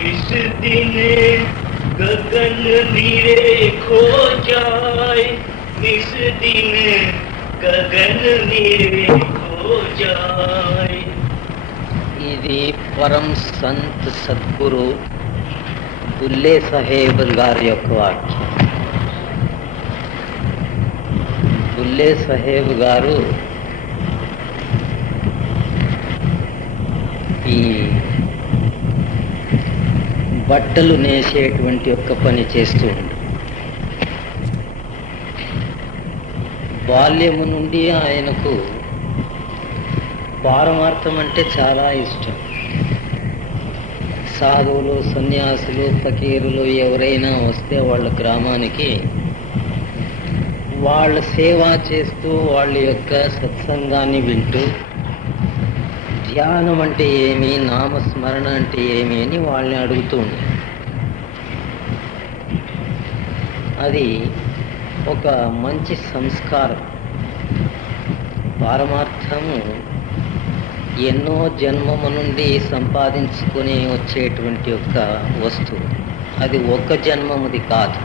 इस दिन गगन नीरे खो जाए, इस दिन गगन नीरे खो जाए। ఇది పరం సంత్ సద్గురు బుల్లే సాహెబ్ గారి యొక్క వాక్యం. బుల్లే సాహెబ్ గారు ఈ బట్టలు నేసేటువంటి ఒక్క పని చేస్తూ ఉండు. బాల్యము నుండి ఆయనకు పారమార్థం అంటే చాలా ఇష్టం. సాధువులు, సన్యాసులు, ఫకీరులు ఎవరైనా వస్తే వాళ్ళ గ్రామానికి వాళ్ళ సేవ చేస్తూ వాళ్ళ యొక్క సత్సంగాన్ని వింటూ ధ్యానం అంటే ఏమి, నామస్మరణ అంటే ఏమి అని వాళ్ళని అడుగుతూ ఉండే. అది ఒక మంచి సంస్కారం. పారమార్థము ఎన్నో జన్మము నుండి సంపాదించుకొని వచ్చేటువంటి ఒక వస్తువు. అది ఒక్క జన్మముది కాదు.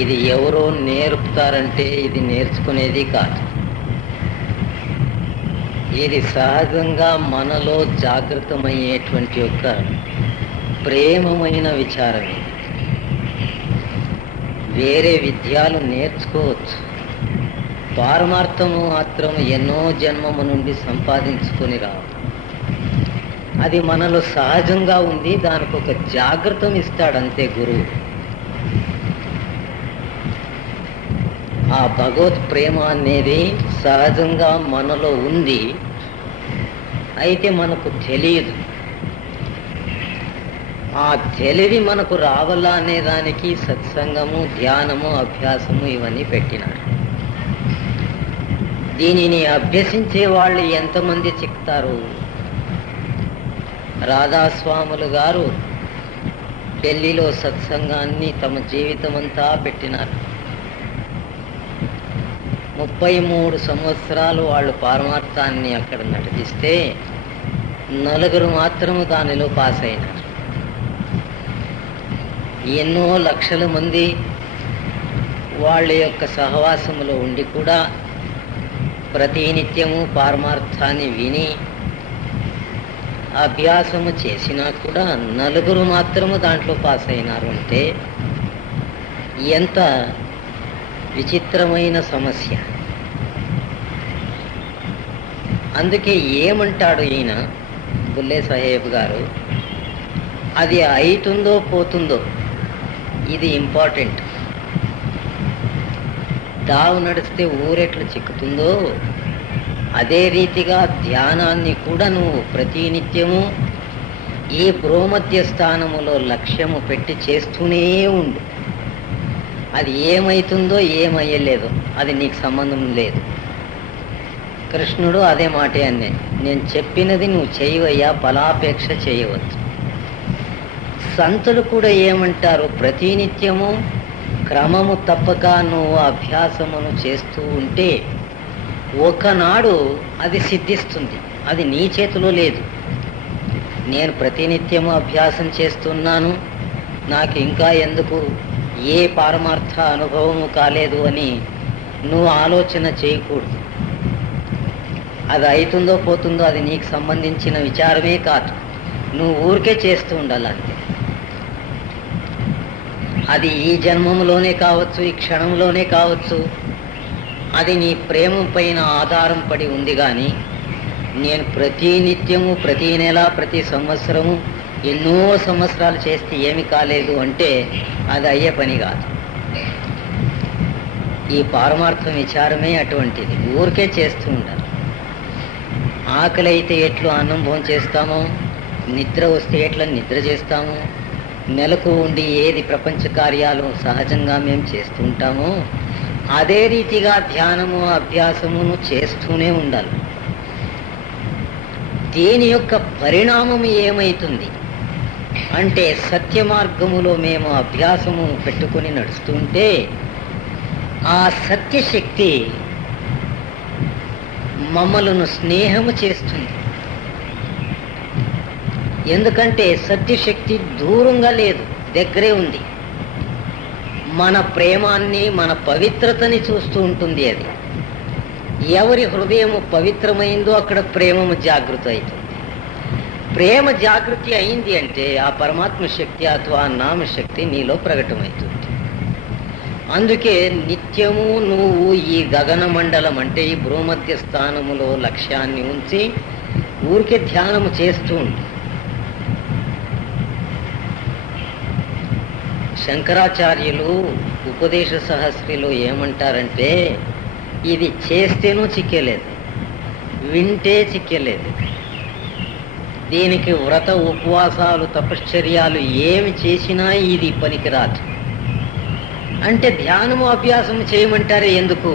ఇది ఎవరో నేర్పుతారంటే ఇది నేర్చుకునేది కాదు. ఇది సహజంగా మనలో జాగృతమయ్యేటువంటి ఒక ప్రేమమైన విచారం. ఇది వేరే విద్యలు నేర్చుకోవచ్చు. పారమార్థము మాత్రం ఎన్నో జన్మము నుండి సంపాదించుకొని రావు. అది మనలో సహజంగా ఉంది. దానికి ఒక జాగ్రత్తం ఇస్తాడంతే గురువు. ఆ భగవత్ ప్రేమ అనేది సహజంగా మనలో ఉంది. అయితే మనకు తెలియదు. ఆ తెలివి మనకు రావాలా అనే దానికి సత్సంగము, ధ్యానము, అభ్యాసము ఇవన్నీ పెట్టినారు. దీనిని అభ్యసించే వాళ్ళు ఎంతమంది చిక్తారు? రాధాస్వాములు గారు ఢిల్లీలో సత్సంగాన్ని తమ జీవితం అంతా పెట్టినారు. 33 సంవత్సరాలు వాళ్ళు పారమార్థాన్ని అక్కడ నడిపిస్తే 4 మాత్రము దానిలో పాస్ అయినారు. ఎన్నో లక్షల మంది వాళ్ళ యొక్క సహవాసములో ఉండి కూడా ప్రతినిత్యము పారమార్థాన్ని విని అభ్యాసము చేసినా కూడా 4 మాత్రము దాంట్లో పాస్ అయినారు అంటే ఎంత విచిత్రమైన సమస్య. అందుకే ఏమంటాడు ఈయన బుల్లే సాహెబ్ గారు, అది అవుతుందో పోతుందో ఇది ఇంపార్టెంట్. దావు నడిస్తే ఊరెట్లు చిక్కుతుందో అదే రీతిగా ధ్యానాన్ని కూడా నువ్వు ప్రతినిత్యము ఈ భ్రూమధ్య స్థానములో లక్ష్యము పెట్టి చేస్తూనే ఉండు. అది ఏమైతుందో ఏమయ్యలేదో అది నీకు సంబంధం లేదు. కృష్ణుడు అదే మాటే అన్నే, నేను చెప్పినది నువ్వు చేయవయ్యా, ఫలాపేక్ష చేయవచ్చు. సంతులు కూడా ఏమంటారు, ప్రతినిత్యము క్రమము తప్పక నువ్వు అభ్యాసమును చేస్తూ ఉంటే ఒకనాడు అది సిద్ధిస్తుంది. అది నీ చేతిలో లేదు. నేను ప్రతినిత్యము అభ్యాసం చేస్తున్నాను, నాకు ఇంకా ఎందుకు ఏ పారమార్థ అనుభవము కాలేదు అని నువ్వు ఆలోచన చేయకూడదు. అది అవుతుందో పోతుందో అది నీకు సంబంధించిన విచారమే కాదు. నువ్వు ఊరికే చేస్తూ ఉండాలంతే. అది ఈ జన్మములోనే కావచ్చు, ఈ క్షణంలోనే కావచ్చు. అది నీ ప్రేమ పైన ఆధారం పడి ఉంది. కానీ నేను ప్రతి నిత్యము, ప్రతి నెల, ప్రతి సంవత్సరము ఎన్నో సంవత్సరాలు చేస్తే ఏమి కాలేదు అంటే అది అయ్యే పని కాదు. ఈ పారమార్థం విచారమే అటువంటిది. ఊరికే చేస్తూ ఉండాలి. ఆకలి అయితే ఎట్లు అన్నం భోజనం చేస్తామో, నిద్ర వస్తే ఎట్లా నిద్ర చేస్తాము, నెలకు ఉండి ఏది ప్రపంచ కార్యాలు సహజంగా మేము చేస్తూ ఉంటామో అదే రీతిగా ధ్యానము, అభ్యాసమును చేస్తూనే ఉండాలి. దీని యొక్క పరిణామం ఏమైతుంది అంటే సత్య మార్గములో మేము అభ్యాసము పెట్టుకుని నడుస్తుంటే ఆ సత్యశక్తి మమ్మలను స్నేహము చేస్తుంది. ఎందుకంటే సత్యశక్తి దూరంగా లేదు, దగ్గరే ఉంది. మన ప్రేమాన్ని, మన పవిత్రతని చూస్తూ ఉంటుంది. అది ఎవరి హృదయము పవిత్రమైందో అక్కడ ప్రేమము జాగృతి అవుతుంది. ప్రేమ జాగృతి అయింది అంటే ఆ పరమాత్మ శక్తి అథవా నామశక్తి నీలో ప్రకటమవుతుంది. అందుకే నిత్యము నువ్వు ఈ గగన మండలం అంటే ఈ భూమధ్య స్థానములో లక్ష్యాన్ని ఉంచి ఊరికే ధ్యానము చేస్తూ ఉండు. శంకరాచార్యులు ఉపదేశ సహస్రిలో ఏమంటారంటే, ఇది చేస్తేనూ చిక్కేలేదు, వింటే చిక్కేలేదు. దీనికి వ్రత ఉపవాసాలు తపశ్చర్యాలు ఏమి చేసినా ఇది పనికిరాదు. అంటే ధ్యానము అభ్యాసము చేయమంటారే ఎందుకు?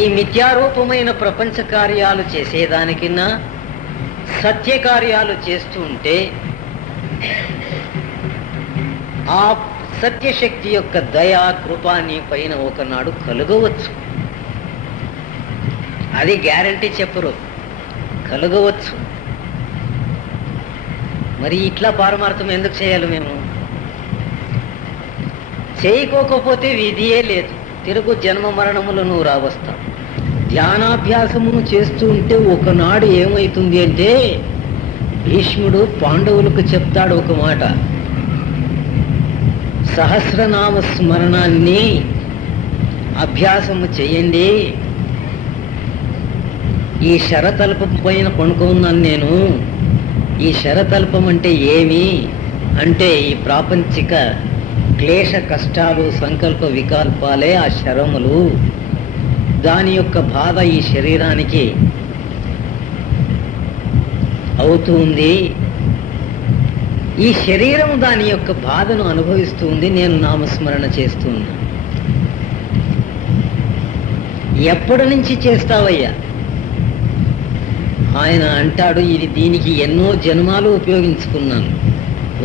ఈ మిథ్యారూపమైన ప్రపంచ కార్యాలు చేసేదానికిన్నా సత్య కార్యాలు చేస్తూ ఉంటే ఆ సత్యశక్తి యొక్క దయా కృప నీ పైన ఒకనాడు కలుగవచ్చు. అది గ్యారంటీ చెప్పరు, కలుగవచ్చు. మరి ఇట్లా పారమార్థం ఎందుకు చేయాలి? మేము చేయకోకపోతే విధియే లేదు, తిరుగు జన్మ మరణములు నువ్వు రావస్తావు. ధ్యానాభ్యాసమును చేస్తూ ఉంటే ఒకనాడు ఏమవుతుంది అంటే, భీష్ముడు పాండవులకు చెప్తాడు ఒక మాట, సహస్రనామ స్మరణాన్ని అభ్యాసము చేయండి. ఈ శరతల్పం పైన కొనుక్కున్నాను నేను. ఈ శరతల్పం అంటే ఏమి అంటే, ఈ ప్రాపంచిక క్లేశ కష్టాలు సంకల్ప వికల్పాలే ఆ శరములు. దాని యొక్క బాధ ఈ శరీరానికి అవుతుంది. ఈ శరీరం దాని యొక్క బాధను అనుభవిస్తుంది. నేను నామస్మరణ చేస్తున్నా. ఎప్పటి నుంచి చేస్తావయ్యా? ఆయన అంటాడు, ఇది దీనికి ఎన్నో జన్మాలు ఉపయోగించుకున్నాను.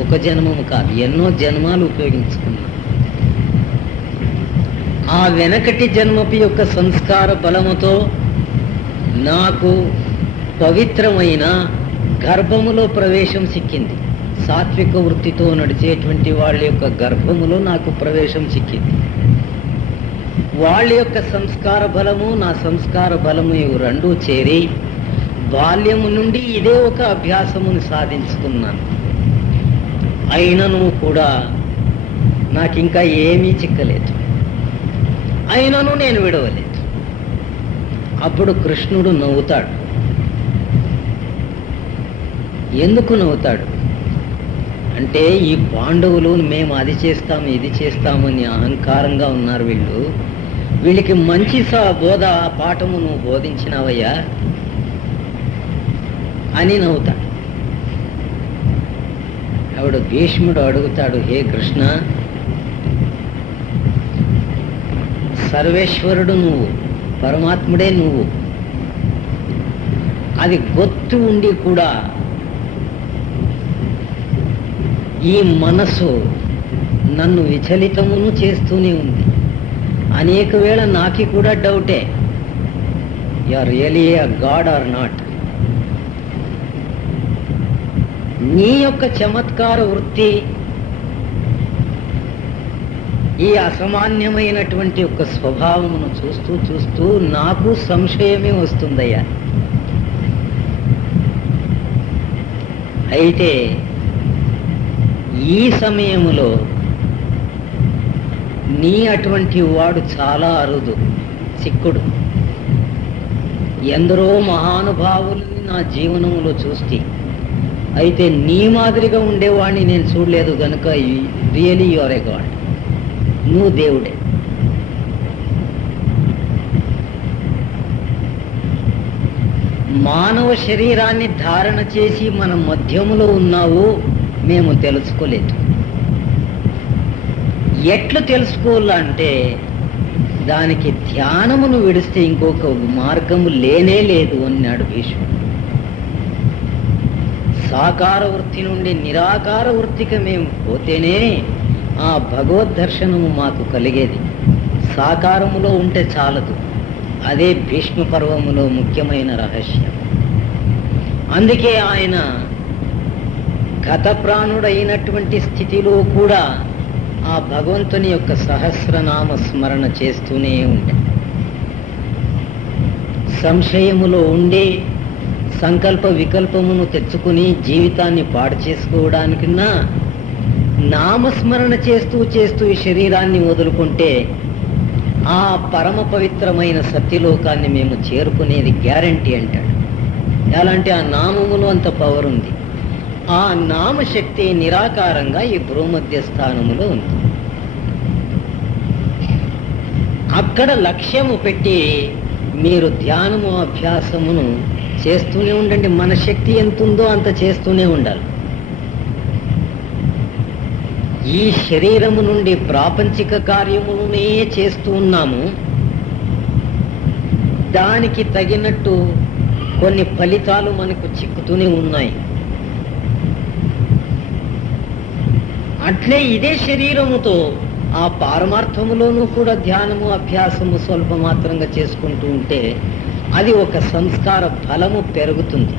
ఒక జన్మము కాదు, ఎన్నో జన్మాలు ఉపయోగించుకున్నాను. ఆ వెనకటి జన్మపు యొక్క సంస్కార బలముతో నాకు పవిత్రమైన గర్భములో ప్రవేశం సిక్కింది. సాత్విక వృత్తితో నడిచేటువంటి వాళ్ళ యొక్క గర్భములో నాకు ప్రవేశం సిక్కింది. వాళ్ళ యొక్క సంస్కార బలము నా సంస్కార బలము ఇవి రెండూ చేరి బాల్యము నుండి ఇదే ఒక అభ్యాసమును సాధించుకున్నాను. అయినను కూడా నాకింకా ఏమీ చిక్కలేదు. అయినను నేను విడవలేదు. అప్పుడు కృష్ణుడు నవ్వుతాడు. ఎందుకు నవ్వుతాడు అంటే, ఈ పాండవులు మేము అది చేస్తాము ఇది చేస్తామని అహంకారంగా ఉన్నారు. వీళ్ళకి మంచి బోధ పాఠము నువ్వు బోధించినావయ్యా అని నవ్వుతాడు. ఆవిడ భీష్ముడు అడుగుతాడు, హే కృష్ణ, సర్వేశ్వరుడు నువ్వు, పరమాత్ముడే నువ్వు, అది గొత్తు ఉండి కూడా ఈ మనసు నన్ను విచలితమును చేస్తూనే ఉంది. అనేక వేళ నాకి కూడా డౌటే, you are really a god or not. నీ యొక్క చమత్కార వృత్తి, ఈ అసామాన్యమైనటువంటి యొక్క స్వభావమును చూస్తూ చూస్తూ నాకు సంశయమే వస్తుందయ్యా. అయితే ఈ సమయములో నీ అటువంటి వాడు చాలా అరుదు, చిక్కుడు. ఎందరో మహానుభావులని నా జీవనంలో చూస్తే, అయితే నీ మాదిరిగా ఉండేవాడిని నేను చూడలేదు గనుక really you are a god, నువ్వు దేవుడే. మానవ శరీరాన్ని ధారణ చేసి మన మధ్యములో ఉన్నావు, మేము తెలుసుకోలేదు. ఎట్లు తెలుసుకోవాలంటే, దానికి ధ్యానమును విడిస్తే ఇంకొక మార్గము లేనే లేదు అన్నాడు భీష్ముడు. సాకార వృత్తి నుండి నిరాకార వృత్తికి మేము పోతేనే ఆ భగవద్దర్శనము మాకు కలిగేది. సాకారములో ఉంటే చాలదు. అదే భీష్మ పర్వములో ముఖ్యమైన రహస్యం. అందుకే ఆయన గతప్రాణుడైనటువంటి స్థితిలో కూడా ఆ భగవంతుని యొక్క సహస్రనామ స్మరణ చేస్తూనే ఉండే. సంశయములో ఉండి సంకల్ప వికల్పమును తెచ్చుకుని జీవితాన్ని పాడు చేసుకోవడానికన్నా నామస్మరణ చేస్తూ చేస్తూ ఈ శరీరాన్ని వదులుకుంటే ఆ పరమ పవిత్రమైన సత్యలోకాన్ని మేము చేరుకునేది గ్యారంటీ అంటాడు. ఎలాంటి ఆ నామములో అంత పవర్ ఉంది. ఆ నామశక్తి నిరాకారంగా ఈ భూమధ్య స్థానములో ఉంది. అక్కడ లక్ష్యము పెట్టి మీరు ధ్యానము అభ్యాసమును చేస్తూనే ఉండండి. మన శక్తి ఎంత ఉందో అంత చేస్తూనే ఉండాలి. ఈ శరీరము నుండి ప్రాపంచిక కార్యములనే చేస్తూ ఉన్నాము. దానికి తగినట్టు కొన్ని ఫలితాలు మనకు చిక్కుతూనే ఉన్నాయి. అట్లే ఇదే శరీరముతో ఆ పారమార్థములోనూ కూడా ధ్యానము అభ్యాసము స్వల్ప మాత్రంగా చేసుకుంటూ ఉంటే అది ఒక సంస్కార ఫలము పెరుగుతుంది.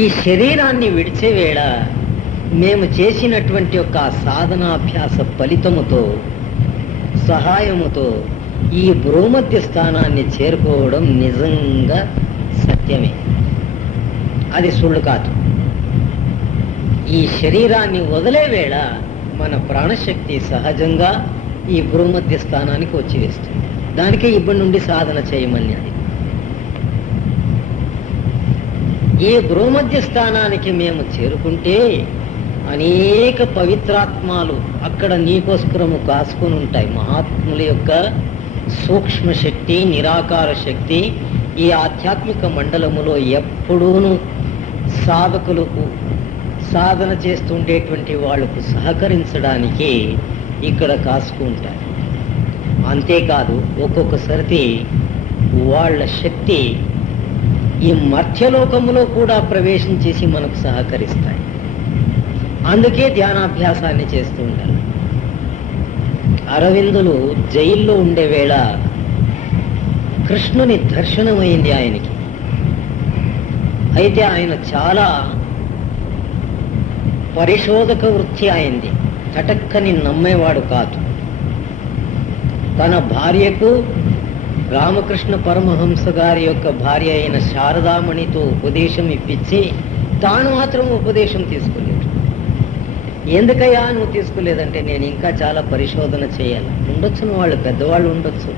ఈ శరీరాన్ని విడిచే వేళ మేము చేసినటువంటి ఒక సాధనాభ్యాస ఫలితముతో సహాయముతో ఈ భూమధ్య స్థానాన్ని చేరుకోవడం నిజంగా సత్యమే, అది సుಳ್ಳು కాదు. ఈ శరీరాన్ని వదిలే వేళ మన ప్రాణశక్తి సహజంగా ఈ భూమధ్య స్థానానికి వచ్చి వేస్తుంది. దానికే ఇప్పటి నుండి సాధన చేయమని. అది ఈ భూమధ్య స్థానానికి మేము చేరుకుంటే అనేక పవిత్రాత్మాలు అక్కడ నీకోస్కరము కాసుకొని ఉంటాయి. మహాత్ముల యొక్క సూక్ష్మ శక్తి, నిరాకార శక్తి ఈ ఆధ్యాత్మిక మండలములో ఎప్పుడూను సాధకులకు, సాధన చేస్తుండేటువంటి వాళ్లకు సహకరించడానికి ఇక్కడ కాసుకుంటారు. అంతేకాదు ఒక్కొక్కసారి వాళ్ళ శక్తి ఈ మధ్యలోకములో కూడా ప్రవేశం చేసి మనకు సహకరిస్తాయి. అందుకే ధ్యానాభ్యాసాన్ని చేస్తూ ఉండాలి. అరవిందులు జైల్లో ఉండే వేళ కృష్ణుని దర్శనమైంది ఆయనకి. అయితే ఆయన చాలా పరిశోధక వృత్తి అయింది. చటక్కని నమ్మేవాడు కాదు. తన భార్యకు రామకృష్ణ పరమహంస గారి యొక్క భార్య అయిన శారదామణితో ఉపదేశం ఇప్పించి తాను మాత్రం ఉపదేశం తీసుకోలేదు. ఎందుకయ్యా నువ్వు తీసుకోలేదంటే, నేను ఇంకా చాలా పరిశోధన చేయాలి. ఉండొచ్చును, వాళ్ళు పెద్దవాళ్ళు ఉండొచ్చు.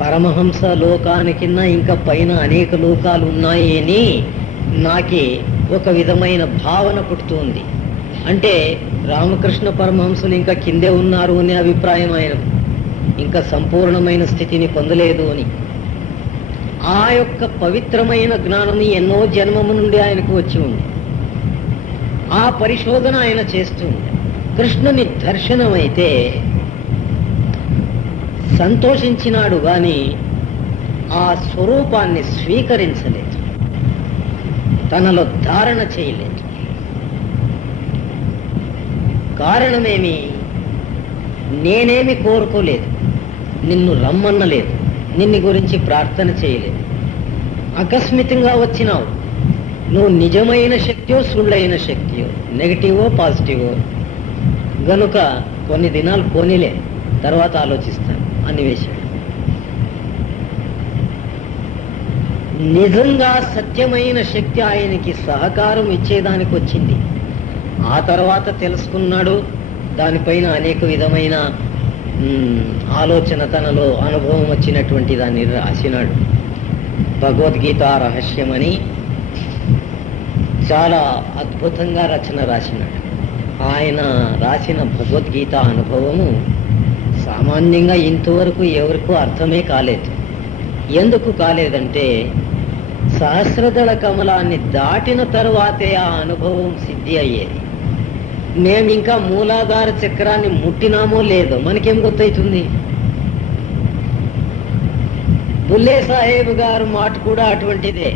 పరమహంస లోకానికిన్నా ఇంకా పైన అనేక లోకాలు ఉన్నాయి అని నాకే ఒక విధమైన భావన పుట్టుతుంది. అంటే రామకృష్ణ పరమహంసులు ఇంకా కిందే ఉన్నారు అనే అభిప్రాయం ఆయన, ఇంకా సంపూర్ణమైన స్థితిని పొందలేదు అని. ఆ యొక్క పవిత్రమైన జ్ఞానం ఎన్నో జన్మము నుండి ఆయనకు వచ్చి ఉంది. ఆ పరిశోధన ఆయన చేస్తూ ఉంది. కృష్ణుని దర్శనమైతే సంతోషించినాడు గాని ఆ స్వరూపాన్ని స్వీకరించలేదు, తనలో ధారణ చేయలేదు. కారణమేమి? నేనేమి కోరుకోలేదు, నిన్ను రమ్మన్నలేదు, నిన్ను గురించి ప్రార్థన చేయలేదు. ఆకస్మితంగా వచ్చినావు. నువ్వు నిజమైన శక్తియో సుళ్ళైన శక్తియో, నెగిటివో పాజిటివో, గనుక కొన్ని దినాలు పోనీలే, తర్వాత ఆలోచిస్తాను అని వేశాడు. నిజంగా సత్యమైన శక్తి ఆయనకి సహకారం ఇచ్చేదానికి వచ్చింది. ఆ తర్వాత తెలుసుకున్నాడు. దానిపైన అనేక విధమైన ఆలోచన, తనలో అనుభవం వచ్చినటువంటి దాన్ని రాసినాడు. భగవద్గీత రహస్యమని చాలా అద్భుతంగా రచన రాసినాడు. ఆయన రాసిన భగవద్గీత అనుభవము సామాన్యంగా ఇంతవరకు ఎవరికూ అర్థమే కాలేదు. ఎందుకు కాలేదంటే, సహస్రదళ కమలాన్ని దాటిన తరువాతే ఆ అనుభవం సిద్ధి అయ్యేది. మేము ఇంకా మూలాధార చక్రాన్ని ముట్టినామో లేదో మనకేం గుర్తవుతుంది? బుల్లే సాహెబ్ గారు మాట కూడా అటువంటిదే.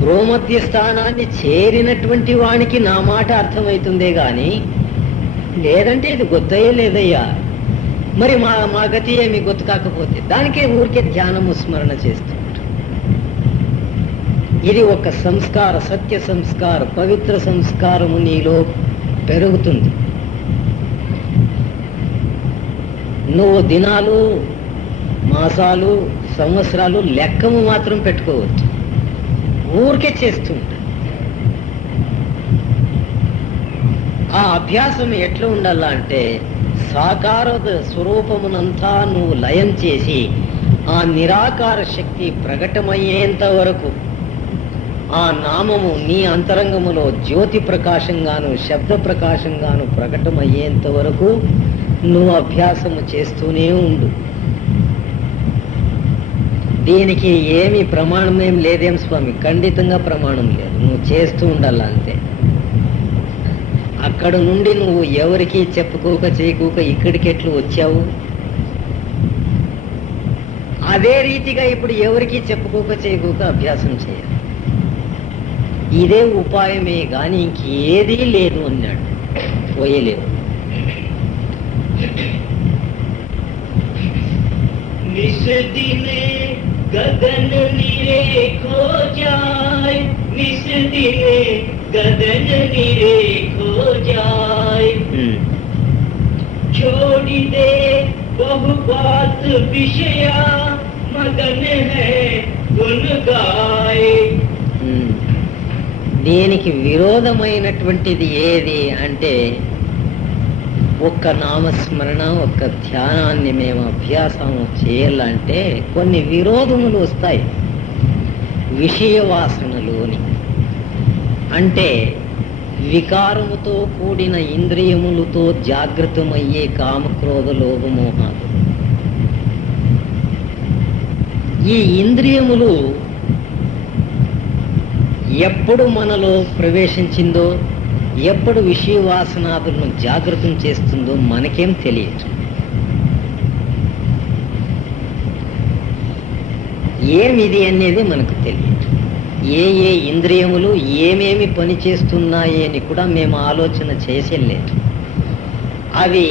భూమధ్య స్థానాన్ని చేరినటువంటి వానికి నా మాట అర్థమవుతుందే గాని, లేదంటే ఇది గుర్తయ్యే లేదయ్యా. మరి మా గతి ఏమి గుర్తు కాకపోతే దానికే ఊరికే ధ్యానము స్మరణ చేస్తూ ఉంటాం. ఇది ఒక సంస్కార, సత్య సంస్కార, పవిత్ర సంస్కారము నీలో పెరుగుతుంది. నువ్వు దినాలు, మాసాలు, సంవత్సరాలు లెక్కము మాత్రం పెట్టుకోవచ్చు, ఊరికే చేస్తూ ఉంటా. ఆ అభ్యాసం ఎట్లా ఉండాలా అంటే సాకార స్వరూపమునంతా నువ్వు లయం చేసి ఆ నిరాకార శక్తి ప్రకటమయ్యేంత వరకు ఆ నామము నీ అంతరంగములో జ్యోతి ప్రకాశంగాను, శబ్ద ప్రకాశంగాను ప్రకటమయ్యేంత వరకు నువ్వు అభ్యాసము చేస్తూనే ఉండు. దీనికి ఏమి ప్రమాణమేం లేదేం స్వామి? ఖండితంగా ప్రమాణం లేదు, నువ్వు చేస్తూ ఉండాల అంతే. అక్కడ నుండి నువ్వు ఎవరికి చెప్పుకోక చేయకోక ఇక్కడికి ఎట్లు వచ్చావు, అదే రీతిగా ఇప్పుడు ఎవరికి చెప్పుకోక చేయకోక అభ్యాసం చేయాలి. ఇదే ఉపాయమే గాని ఇంకేదీ లేదు అన్నాడు. పోయలేవు. निस दिन गगन निरे खो जाए, निस दिन गगन निरे खो जाए, छोड़ दे बहु बात विषया, मगन है गुन गाए. దీనికి విరోధమైనటువంటిది ఏది అంటే ఒక్క నామస్మరణ, ఒక్క ధ్యానాన్ని మేము అభ్యాసము చేయాలంటే కొన్ని విరోధములు వస్తాయి. విషయ వాసనలోని అంటే వికారముతో కూడిన ఇంద్రియములతో జాగృతమయ్యే కామక్రోధ లోభమోహాలు. ఈ ఇంద్రియములు ఎప్పుడు మనలో ప్రవేశించిందో, ఎప్పుడు విషయవాసనాదులను జాగృతం చేస్తుందో మనకేం తెలియదు. ఏమిది అనేది మనకు తెలియదు. ఏ ఏ ఇంద్రియములు ఏమేమి పని చేస్తున్నాయి అని కూడా మేము ఆలోచన చేసేలేదు. అవి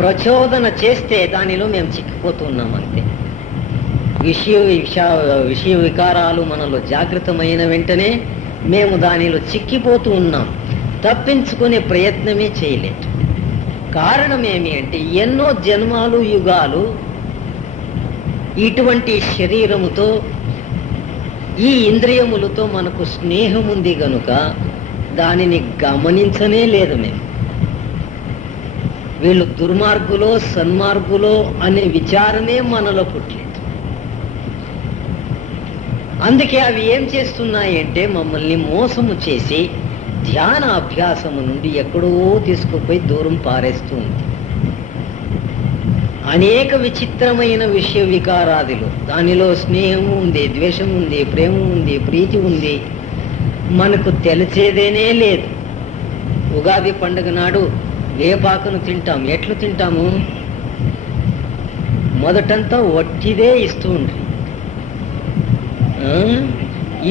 ప్రచోదన చేస్తే దానిలో మేము చిక్కిపోతున్నాం అంతే. విషయ వికారాలు మనలో జాగృతమైన వెంటనే మేము దానిలో చిక్కిపోతూ ఉన్నాం. తప్పించుకునే ప్రయత్నమే చేయలేదు. కారణం ఏమి అంటే ఎన్నో జన్మాలు, యుగాలు ఇటువంటి శరీరముతో, ఈ ఇంద్రియములతో మనకు స్నేహం ఉంది గనుక దానిని గమనించనే లేదు. మేము వీళ్ళు దుర్మార్గులో సన్మార్గులో అనే విచారమే మనలో పుట్టలేదు. అందుకే అవి ఏం చేస్తున్నాయి అంటే మమ్మల్ని మోసము చేసి ధ్యాన అభ్యాసము నుండి ఎక్కడో తీసుకుపోయి దూరం పారేస్తూ ఉంది. అనేక విచిత్రమైన విషయ వికారాదులు, దానిలో స్నేహము ఉంది, ద్వేషం ఉంది, ప్రేమ ఉంది, ప్రీతి ఉంది, మనకు తెలిసేదేనే లేదు. ఉగాది పండుగ నాడు వేపాకును తింటాం. ఎట్లు తింటాము? మొదటంతా వట్టిదే ఇస్తూ ఉండ్రి.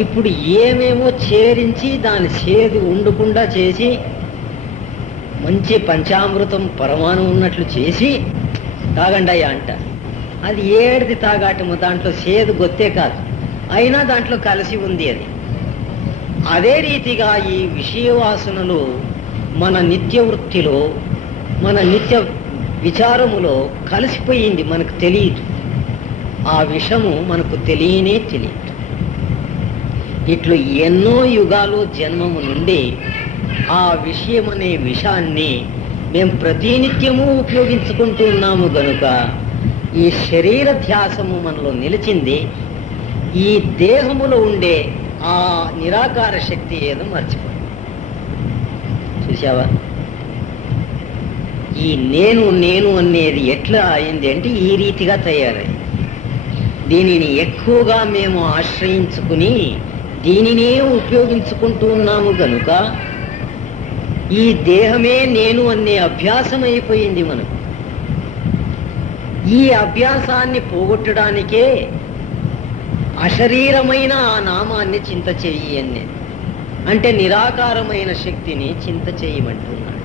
ఇప్పుడు ఏమేమో చేరించి దాని చేదు ఉండకుండా చేసి మంచి పంచామృతం పరమాణు ఉన్నట్లు చేసి తాగండయ్యా అంటారు. అది ఏడిది తాగాటము, దాంట్లో చేదు గొత్తే కాదు, అయినా దాంట్లో కలిసి ఉంది అది. అదే రీతిగా ఈ విషయవాసనలు మన నిత్య వృత్తిలో, మన నిత్య విచారములో కలిసిపోయింది, మనకు తెలియదు. ఆ విషము మనకు తెలియనే తెలియదు. ఇట్లు ఎన్నో యుగాలు జన్మము నుండి ఆ విషయం అనే విషాన్ని మేము ప్రతినిత్యము ఉపయోగించుకుంటూ ఉన్నాము గనుక ఈ శరీర ధ్యాసము మనలో నిలిచింది. ఈ దేహములో ఉండే ఆ నిరాకార శక్తి ఏదో మర్చిపోయింది. చూసావా? ఈ నేను నేను అనేది ఎట్లా అయింది అంటే ఈ రీతిగా తయారైంది. దీనిని ఎక్కువగా మేము ఆశ్రయించుకుని దీనినే ఉపయోగించుకుంటూ ఉన్నాము గనుక ఈ దేహమే నేను అనే అభ్యాసం అయిపోయింది మనకు. ఈ అభ్యాసాన్ని పోగొట్టడానికే అశరీరమైన ఆ నామాన్ని చింత చెయ్యి అనేది, అంటే నిరాకారమైన శక్తిని చింత చేయమంటున్నాడు.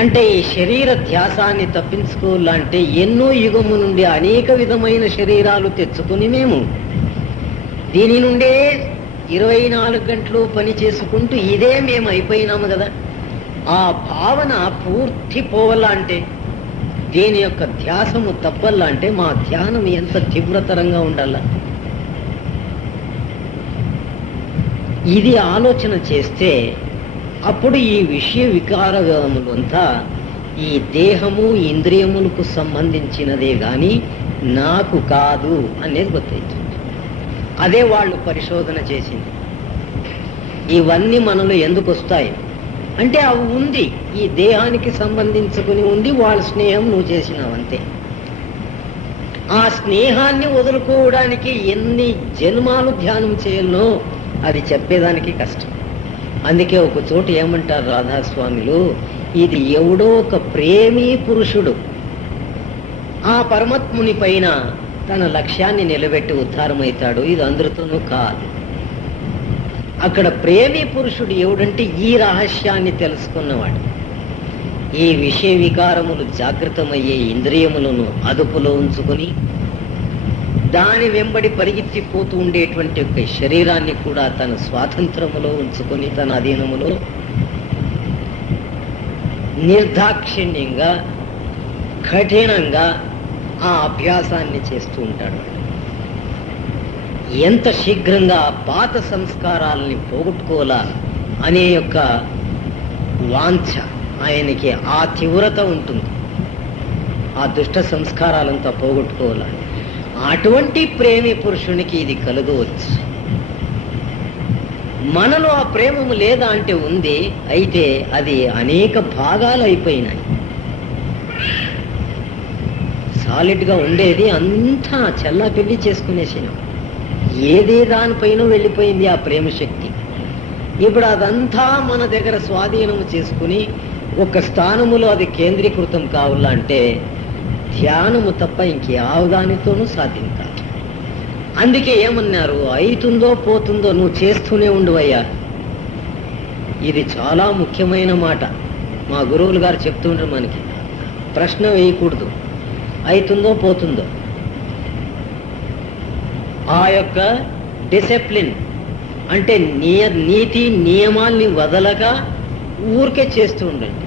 అంటే ఈ శరీర ధ్యాసాన్ని తప్పించుకోవాలంటే ఎన్నో యుగము నుండి అనేక విధమైన శరీరాలు తెచ్చుకుని మేము దీని నుండే 24 గంటలు పని చేసుకుంటూ ఇదే మేము అయిపోయినాము కదా. ఆ భావన పూర్తి పోవల్లా అంటే, దీని యొక్క ధ్యాసము తప్పల్లా అంటే మా ధ్యానం ఎంత తీవ్రతరంగా ఉండాలా. ఇది ఆలోచన చేస్తే అప్పుడు ఈ విషయ వికారములంతా ఈ దేహము ఇంద్రియములకు సంబంధించినదే గాని నాకు కాదు అనేది గుర్తయింది. అదే వాళ్ళు పరిశోధన చేసింది. ఇవన్నీ మనలో ఎందుకు వస్తాయి అంటే అవి ఉంది, ఈ దేహానికి సంబంధించుకుని ఉంది. వాళ్ళ స్నేహం నువ్వు చేసినావంతే. ఆ స్నేహాన్ని వదులుకోవడానికి ఎన్ని జన్మాలు ధ్యానం చేయాలనో అది చెప్పేదానికి కష్టం. అందుకే ఒక చోటు ఏమంటారు రాధాస్వామిలు, ఇది ఎవడో ఒక ప్రేమీ పురుషుడు ఆ పరమాత్ముని పైన తన లక్ష్యాన్ని నిలబెట్టి ఉద్ధారమవుతాడు, ఇది అందరితోనూ కాదు. అక్కడ ప్రేమీ పురుషుడు ఎవడంటే ఈ రహస్యాన్ని తెలుసుకున్నవాడు. ఈ విషయ వికారములు జాగృతమయ్యే ఇంద్రియములను అదుపులో ఉంచుకొని దాని వెంబడి పరిగెత్తిపోతూ ఉండేటువంటి ఒక శరీరాన్ని కూడా తన స్వాతంత్రములో ఉంచుకొని తన అధీనములో నిర్దాక్షిణ్యంగా కఠినంగా ఆ అభ్యాసాన్ని చేస్తూ ఉంటాడు. ఎంత శీఘ్రంగా పాత సంస్కారాలని పోగొట్టుకోవాలా అనే యొక్క వాంఛ ఆయనకి, ఆ తీవ్రత ఉంటుంది. ఆ దుష్ట సంస్కారాలంతా పోగొట్టుకోవాలా. అటువంటి ప్రేమి పురుషునికి ఇది కలుగవచ్చు. మనలో ఆ ప్రేమము లేదా అంటే ఉంది, అయితే అది అనేక భాగాలు అయిపోయినాయి. సాలిడ్ గా ఉండేది అంతా చల్లా పెళ్లి చేసుకునేసినాం. ఏదే దానిపైన వెళ్ళిపోయింది ఆ ప్రేమ శక్తి. ఇప్పుడు అదంతా మన దగ్గర స్వాధీనము చేసుకుని ఒక స్థానములో అది కేంద్రీకృతం కావాలంటే ధ్యానము తప్ప ఇంకేదానితోనూ సాధ్యం కాదు. అందుకే ఏమన్నారు, అవుతుందో పోతుందో నువ్వు చేస్తూనే ఉండువయ్యా. ఇది చాలా ముఖ్యమైన మాట. మా గురువులు గారు చెప్తుంటారు, మనకి ప్రశ్న వేయకూడదు, అవుతుందో పోతుందో. ఆ యొక్క డిసిప్లిన్ అంటే నీతి నియమాల్ని వదలక ఊరికే చేస్తూ ఉండండి.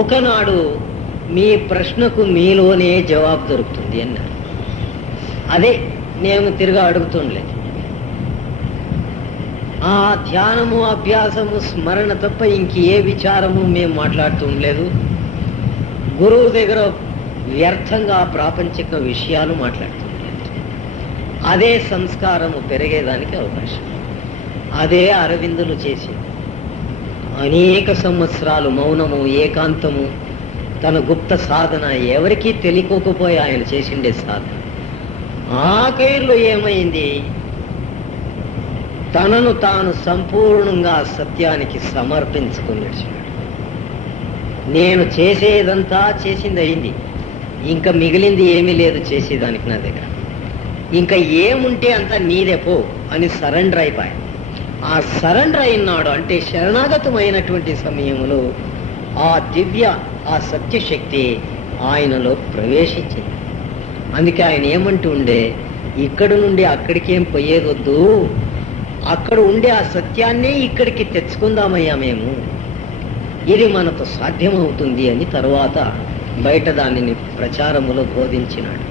ఒకనాడు మీ ప్రశ్నకు మీలోనే జవాబు దొరుకుతుంది అన్నారు. అదే నేను తిరిగి అడుగుతుండలేదు. ఆ ధ్యానము అభ్యాసము స్మరణ తప్ప ఇంకే విచారము మేము మాట్లాడుతూ ఉండలేదు. గురువు దగ్గర వ్యర్థంగా ప్రాపంచిక విషయాలు మాట్లాడుతూ ఉండలేదు. అదే సంస్కారము పెరిగేదానికి అవకాశం. అదే అరవిందులు చేసింది. అనేక సంవత్సరాలు మౌనము, ఏకాంతము, తన గుప్త సాధన ఎవరికీ తెలియకపోయి ఆయన చేసిండే సాధన. ఆఖైర్లో ఏమైంది, తనను తాను సంపూర్ణంగా సత్యానికి సమర్పించుకున్నాడు. నేను చేసేదంతా చేసింది అయింది, ఇంకా మిగిలింది ఏమీ లేదు చేసేదానికి నా దగ్గర. ఇంకా ఏముంటే అంతా నీదే పో అని సరెండర్ అయిపోయి. ఆ సరెండర్ అయినాడు అంటే శరణాగతమైనటువంటి సమయంలో ఆ దివ్య, ఆ సత్యశక్తి ఆయనలో ప్రవేశించింది. అందుకే ఆయన ఏమంటూ ఉండే, ఇక్కడ నుండి అక్కడికేం పోయేదొద్దు, అక్కడ ఉండే ఆ సత్యాన్నే ఇక్కడికి తెచ్చుకుందామయ్యా మేము, ఇది మనకు సాధ్యమవుతుంది అని తరువాత బయట దానిని ప్రచారములో బోధించినాడు.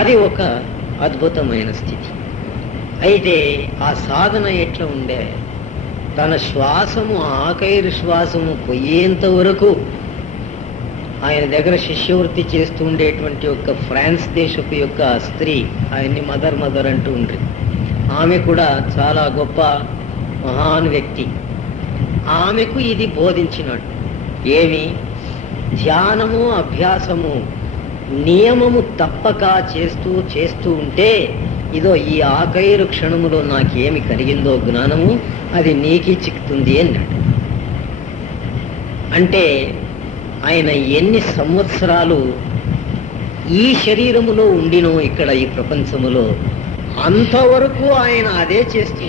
అది ఒక అద్భుతమైన స్థితి. అయితే ఆ సాధన ఎట్లా ఉండే, తన శ్వాసము ఆఖైరు శ్వాసము పోయేంత వరకు ఆయన దగ్గర శిష్యవృత్తి చేస్తూ ఉండేటువంటి ఒక ఫ్రాన్స్ దేశపు యొక్క స్త్రీ, ఆయన్ని మదర్ అంటూ ఉండ్రి. ఆమె కూడా చాలా గొప్ప మహాన్ వ్యక్తి. ఆమెకు ఇది బోధించినాడు. ఏమి, ధ్యానము అభ్యాసము నియమము తప్పక చేస్తూ ఉంటే ఇదో ఈ ఆఖైరు క్షణములో నాకేమి కలిగిందో జ్ఞానము అది నీకి చిక్కుతుంది అన్నాడు. అంటే ఆయన ఎన్ని సంవత్సరాలు ఈ శరీరములో ఉండినో ఇక్కడ ఈ ప్రపంచములో అంతవరకు ఆయన అదే చేస్తూ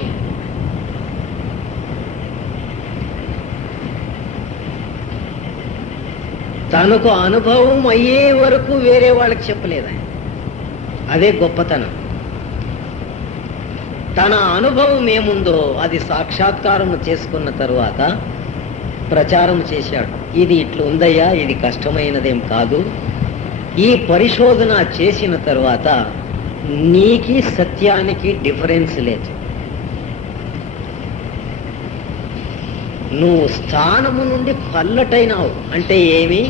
తనకు అనుభవం అయ్యే వరకు వేరే వాళ్ళకి చెప్పలేదు ఆయన. అదే గొప్పతనం. తన అనుభవం ఏముందో అది సాక్షాత్కారం చేసుకున్న తరువాత ప్రచారం చేశాడు. ఇది ఇట్లా ఉందయ్యా, ఇది కష్టమైనదేం కాదు. ఈ పరిశోధన చేసిన తరువాత నీకి సత్యానికి డిఫరెన్స్ లేదు. నువ్వు స్థానము నుండి పల్లటైనావు అంటే ఏమి,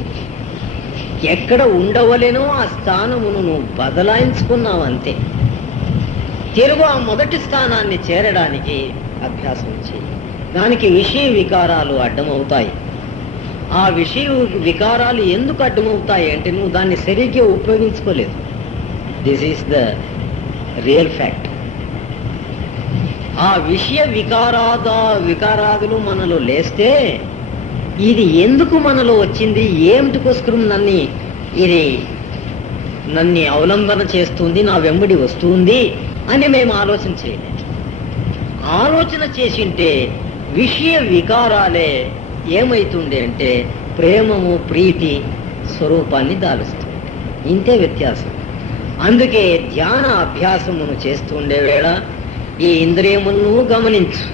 ఎక్కడ ఉండవలేనో ఆ స్థానమును నువ్వు బదలాయించుకున్నావు అంతే. తిరుగు ఆ మొదటి స్థానాన్ని చేరడానికి అభ్యాసం చేయి. దానికి విషయ వికారాలు అడ్డమవుతాయి. ఆ విషయ వికారాలు ఎందుకు అడ్డమవుతాయి అంటే నువ్వు దాన్ని సరిగ్గా ఉపయోగించుకోలేదు. This is the real fact. ఆ విషయ వికారాదులు మనలో లేస్తే ఇది ఎందుకు మనలో వచ్చింది, ఏమిటికోసం నన్ను అవలంబన చేస్తుంది, నా వెంబడి వస్తుంది అని మేము ఆలోచన చేయలేదు. ఆలోచన చేసింటే విషయ వికారాలే ఏమైతుండే అంటే ప్రేమము ప్రీతి స్వరూపాన్ని దాలుస్తుంది. ఇంతే వ్యత్యాసం. అందుకే ధ్యాన అభ్యాసమును చేస్తుండే వేళ ఈ ఇంద్రియములను గమనించు.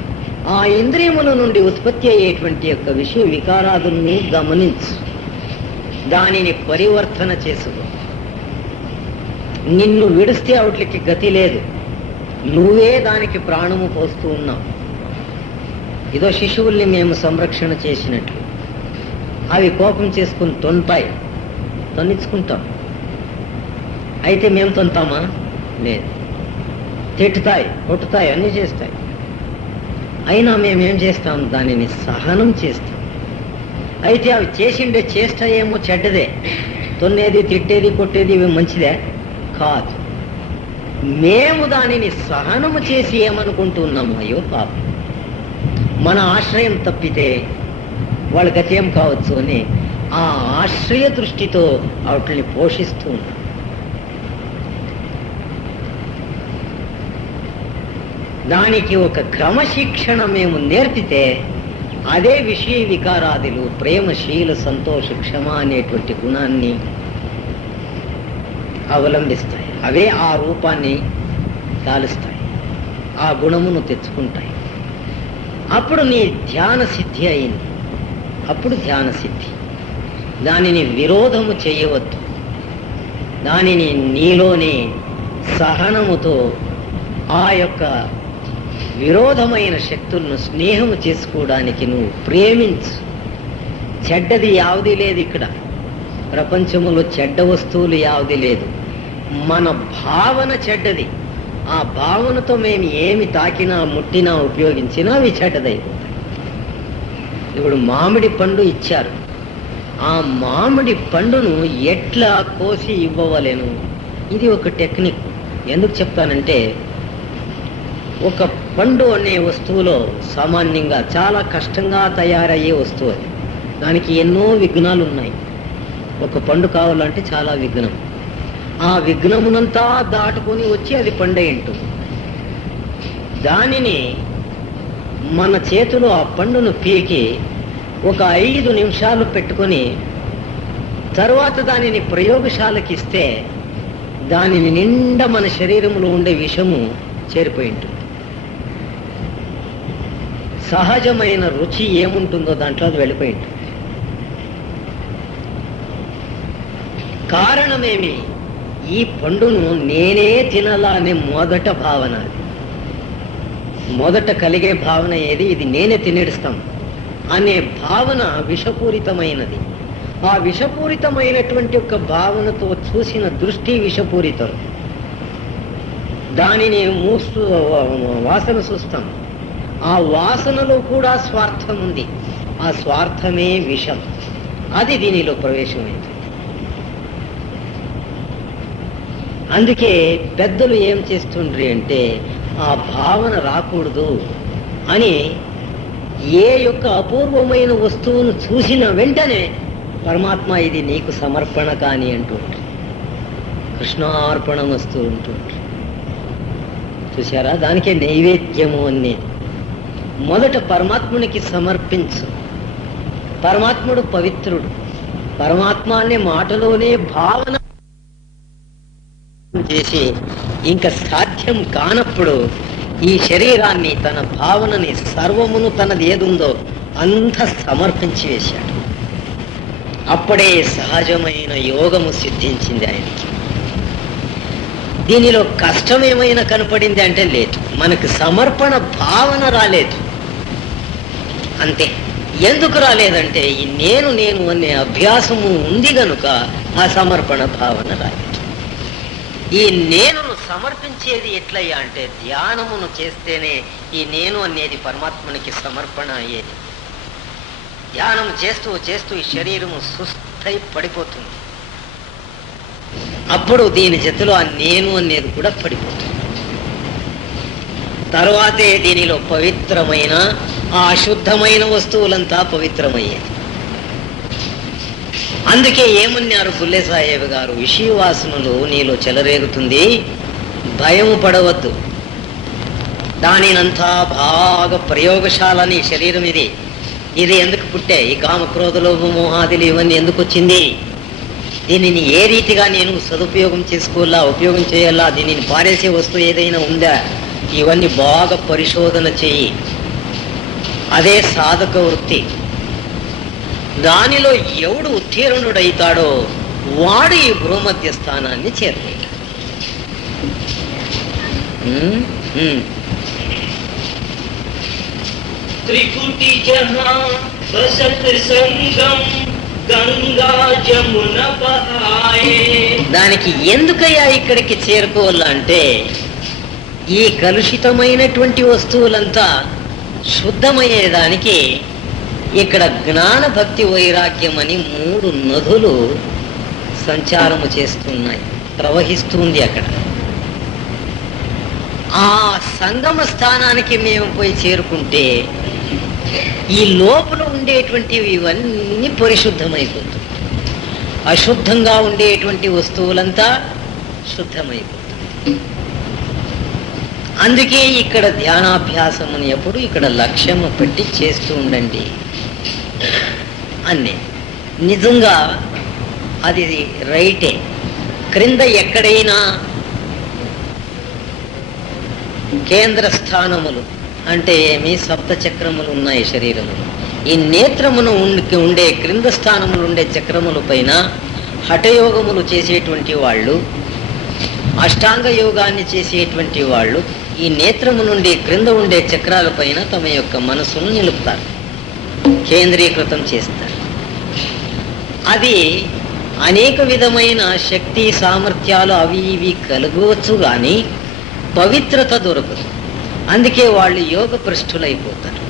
ఆ ఇంద్రియముల నుండి ఉత్పత్తి అయ్యేటువంటి యొక్క విషయ వికారాదులను గమనించు. దానిని పరివర్తన చేసుకో. నిన్ను విడిస్తే వాటికి గతి లేదు. నువ్వే దానికి ప్రాణము పోస్తూ ఉన్నావు. ఇదో శిశువుల్ని మేము సంరక్షణ చేసినట్లు అవి కోపం చేసుకుని తొన్నించుకుంటాం. అయితే మేము తొంతామా? లేదు. తిట్టుతాయి, కొట్టుతాయి, అన్నీ చేస్తాయి. అయినా మేమేం చేస్తాం? దానిని సహనం చేస్తాం. అయితే అవి చేసిండే చేష్ట ఏమో చెడ్డదే. తొన్నేది, తిట్టేది, కొట్టేది ఇవి మంచిదే కాదు. మేము దానిని సహనము చేసి ఏమనుకుంటున్నాము, అయ్యో పాపం మన ఆశ్రయం తప్పితే వాళ్ళ గతేం కావచ్చు అని ఆ ఆశ్రయ దృష్టితో వాటిని పోషిస్తూ ఉన్నాం. దానికి ఒక క్రమశిక్షణ మేము నేర్పితే అదే విషయ వికారాదులు ప్రేమశీల సంతోష క్షమ అనేటువంటి గుణాన్ని అవలంబిస్తాయి. అవే ఆ రూపాన్ని దాలుస్తాయి, ఆ గుణమును తెచ్చుకుంటాయి. అప్పుడు నీ ధ్యాన సిద్ధి అయింది. అప్పుడు ధ్యాన సిద్ధి. దానిని విరోధము చేయవద్దు. దానిని నీలోని సహనముతో ఆ యొక్క విరోధమైన శక్తులను స్నేహము చేసుకోవడానికి నువ్వు ప్రేమించు. చెడ్డది యావది లేదు ఇక్కడ. ప్రపంచములో చెడ్డ వస్తువులు యావది లేదు. మన భావన చెడ్డది. ఆ భావనతో మేము ఏమి తాకినా ముట్టినా ఉపయోగించినా అవి చెడ్డదైపోతాయి. ఇప్పుడు మామిడి పండు ఇచ్చారు. ఆ మామిడి పండును ఎట్లా కోసి ఇవ్వవలేను, ఇది ఒక టెక్నిక్. ఎందుకు చెప్తానంటే ఒక పండు అనే వస్తువులో సామాన్యంగా చాలా కష్టంగా తయారయ్యే వస్తువు అది. దానికి ఎన్నో విఘ్నాలు ఉన్నాయి. ఒక పండు కావాలంటే చాలా విఘ్నం. ఆ విఘ్నమునంతా దాటుకొని వచ్చి అది పండే ఉంటుంది. దానిని మన చేతిలో ఆ పండును పీకి ఒక 5 నిమిషాలు పెట్టుకొని తరువాత దానిని ప్రయోగశాలకి ఇస్తే దానిని నిండా మన శరీరంలో ఉండే విషము చేరిపోయి ఉంటుంది. సహజమైన రుచి ఏముంటుందో దాంట్లో అది వెళ్ళిపోయి ఉంటుంది. కారణమేమి? ఈ పండును నేనే తినాలా అనే మొదట భావన. మొదట కలిగే భావన ఏది? ఇది నేనే తినేడుస్తాం అనే భావన విషపూరితమైనది. ఆ విషపూరితమైనటువంటి ఒక భావనతో చూసిన దృష్టి విషపూరితం. దానిని వాసన చూస్తాం. ఆ వాసనలో కూడా స్వార్థం ఉంది. ఆ స్వార్థమే విషం. అది దీనిలో ప్రవేశమైంది. అందుకే పెద్దలు ఏం చేస్తుండ్రి అంటే ఆ భావన రాకూడదు అని ఏ యొక్క అపూర్వమైన వస్తువును చూసిన వెంటనే పరమాత్మ ఇది నీకు సమర్పణ కాని అంటుంటారు. కృష్ణార్పణం వస్తూ ఉంటుంటారు. చూసారా? దానికే నైవేద్యము అని. మొదట పరమాత్మునికి సమర్పించు. పరమాత్ముడు పవిత్రుడు. పరమాత్మ అనే మాటలోనే భావన చేసి ఇంకా సాధ్యం కానప్పుడు ఈ శరీరాన్ని, తన భావనని, సర్వమును తనది ఏదుందో అంత సమర్పించి వేశాడు. అప్పుడే సహజమైన యోగము సిద్ధించింది ఆయనకి. దీనిలో కష్టం ఏమైనా కనపడింది అంటే లేదు, మనకు సమర్పణ భావన రాలేదు అంతే. ఎందుకు రాలేదంటే ఈ నేను నేను అనే అభ్యాసము ఉంది గనుక ఆ సమర్పణ భావన రాలేదు. ఈ నేనును సమర్పించేది ఎట్లయ్యా అంటే ధ్యానమును చేస్తేనే ఈ నేను అనేది పరమాత్మనికి సమర్పణ అయ్యేది. ధ్యానం చేస్తూ చేస్తూ ఈ శరీరము సుస్థై పడిపోతుంది. అప్పుడు దీని జతలో ఆ నేను అనేది కూడా పడిపోతుంది. తరువాతే దీనిలో పవిత్రమైన ఆ అశుద్ధమైన వస్తువులంతా పవిత్రమయ్యేది. అందుకే ఏమన్నారు బుల్లె సాహెబ్ గారు, విషయవాసనలు నీలో చెలరేగుతుంది, భయము పడవద్దు. దానినంతా బాగా ప్రయోగశాలని శరీరం ఇది ఎందుకు పుట్టే, ఈ కామక్రోధలోభ మోహాదులు ఇవన్నీ ఎందుకు వచ్చింది, దీనిని ఏ రీతిగా నేను సదుపయోగం చేసుకోవాలా, ఉపయోగం చేయాలా, దీనిని పారేసే వస్తువు ఏదైనా ఉందా, ఇవన్నీ బాగా పరిశోధన చెయ్యి. అదే సాధక వృత్తి. దానిలో ఎవడు ఉత్తీర్ణుడైతాడో వాడు ఈ భూమధ్య స్థానాన్ని చేరుతాడు. त्रिकुटी जहां बसत संगम गंगा जमुन बहाए. దానికి ఎందుకయ్యా ఇక్కడికి చేరుకోవాలంటే ఈ కలుషితమైనటువంటి వస్తువులంతా శుద్ధమయ్యేదానికి ఇక్కడ జ్ఞాన భక్తి వైరాగ్యం అని 3 నదులు సంచారము చేస్తున్నాయి, ప్రవహిస్తుంది. అక్కడ ఆ సంగమ స్థానానికి మేము పోయి చేరుకుంటే ఈ లోపల ఉండేటువంటివి ఇవన్నీ పరిశుద్ధమైపోతుంది, అశుద్ధంగా ఉండేటువంటి వస్తువులంతా శుద్ధమైపోతుంది. అందుకే ఇక్కడ ధ్యానాభ్యాసం అని ఎప్పుడు ఇక్కడ లక్ష్యము పెట్టి చేస్తూ ఉండండి అన్నీ. నిజంగా అది రైటే. క్రింద ఎక్కడైనా కేంద్ర స్థానములు అంటే ఏమి, సప్త చక్రములు ఉన్నాయి శరీరములు. ఈ నేత్రమును ఉండే క్రింద స్థానములు ఉండే చక్రముల పైన హఠయోగములు చేసేటువంటి వాళ్ళు, అష్టాంగ యోగాన్ని చేసేటువంటి వాళ్ళు ఈ నేత్రము నుండి క్రింద ఉండే చక్రాల పైన తమ యొక్క మనసును నిలుపుతారు, కేంద్రీకృతం చేస్తారు. అది అనేక విధమైన శక్తి సామర్థ్యాలు అవి ఇవి కలగవచ్చు, కానీ పవిత్రత దొరకదు. అందుకే వాళ్ళు యోగ భ్రష్టులైపోతారు.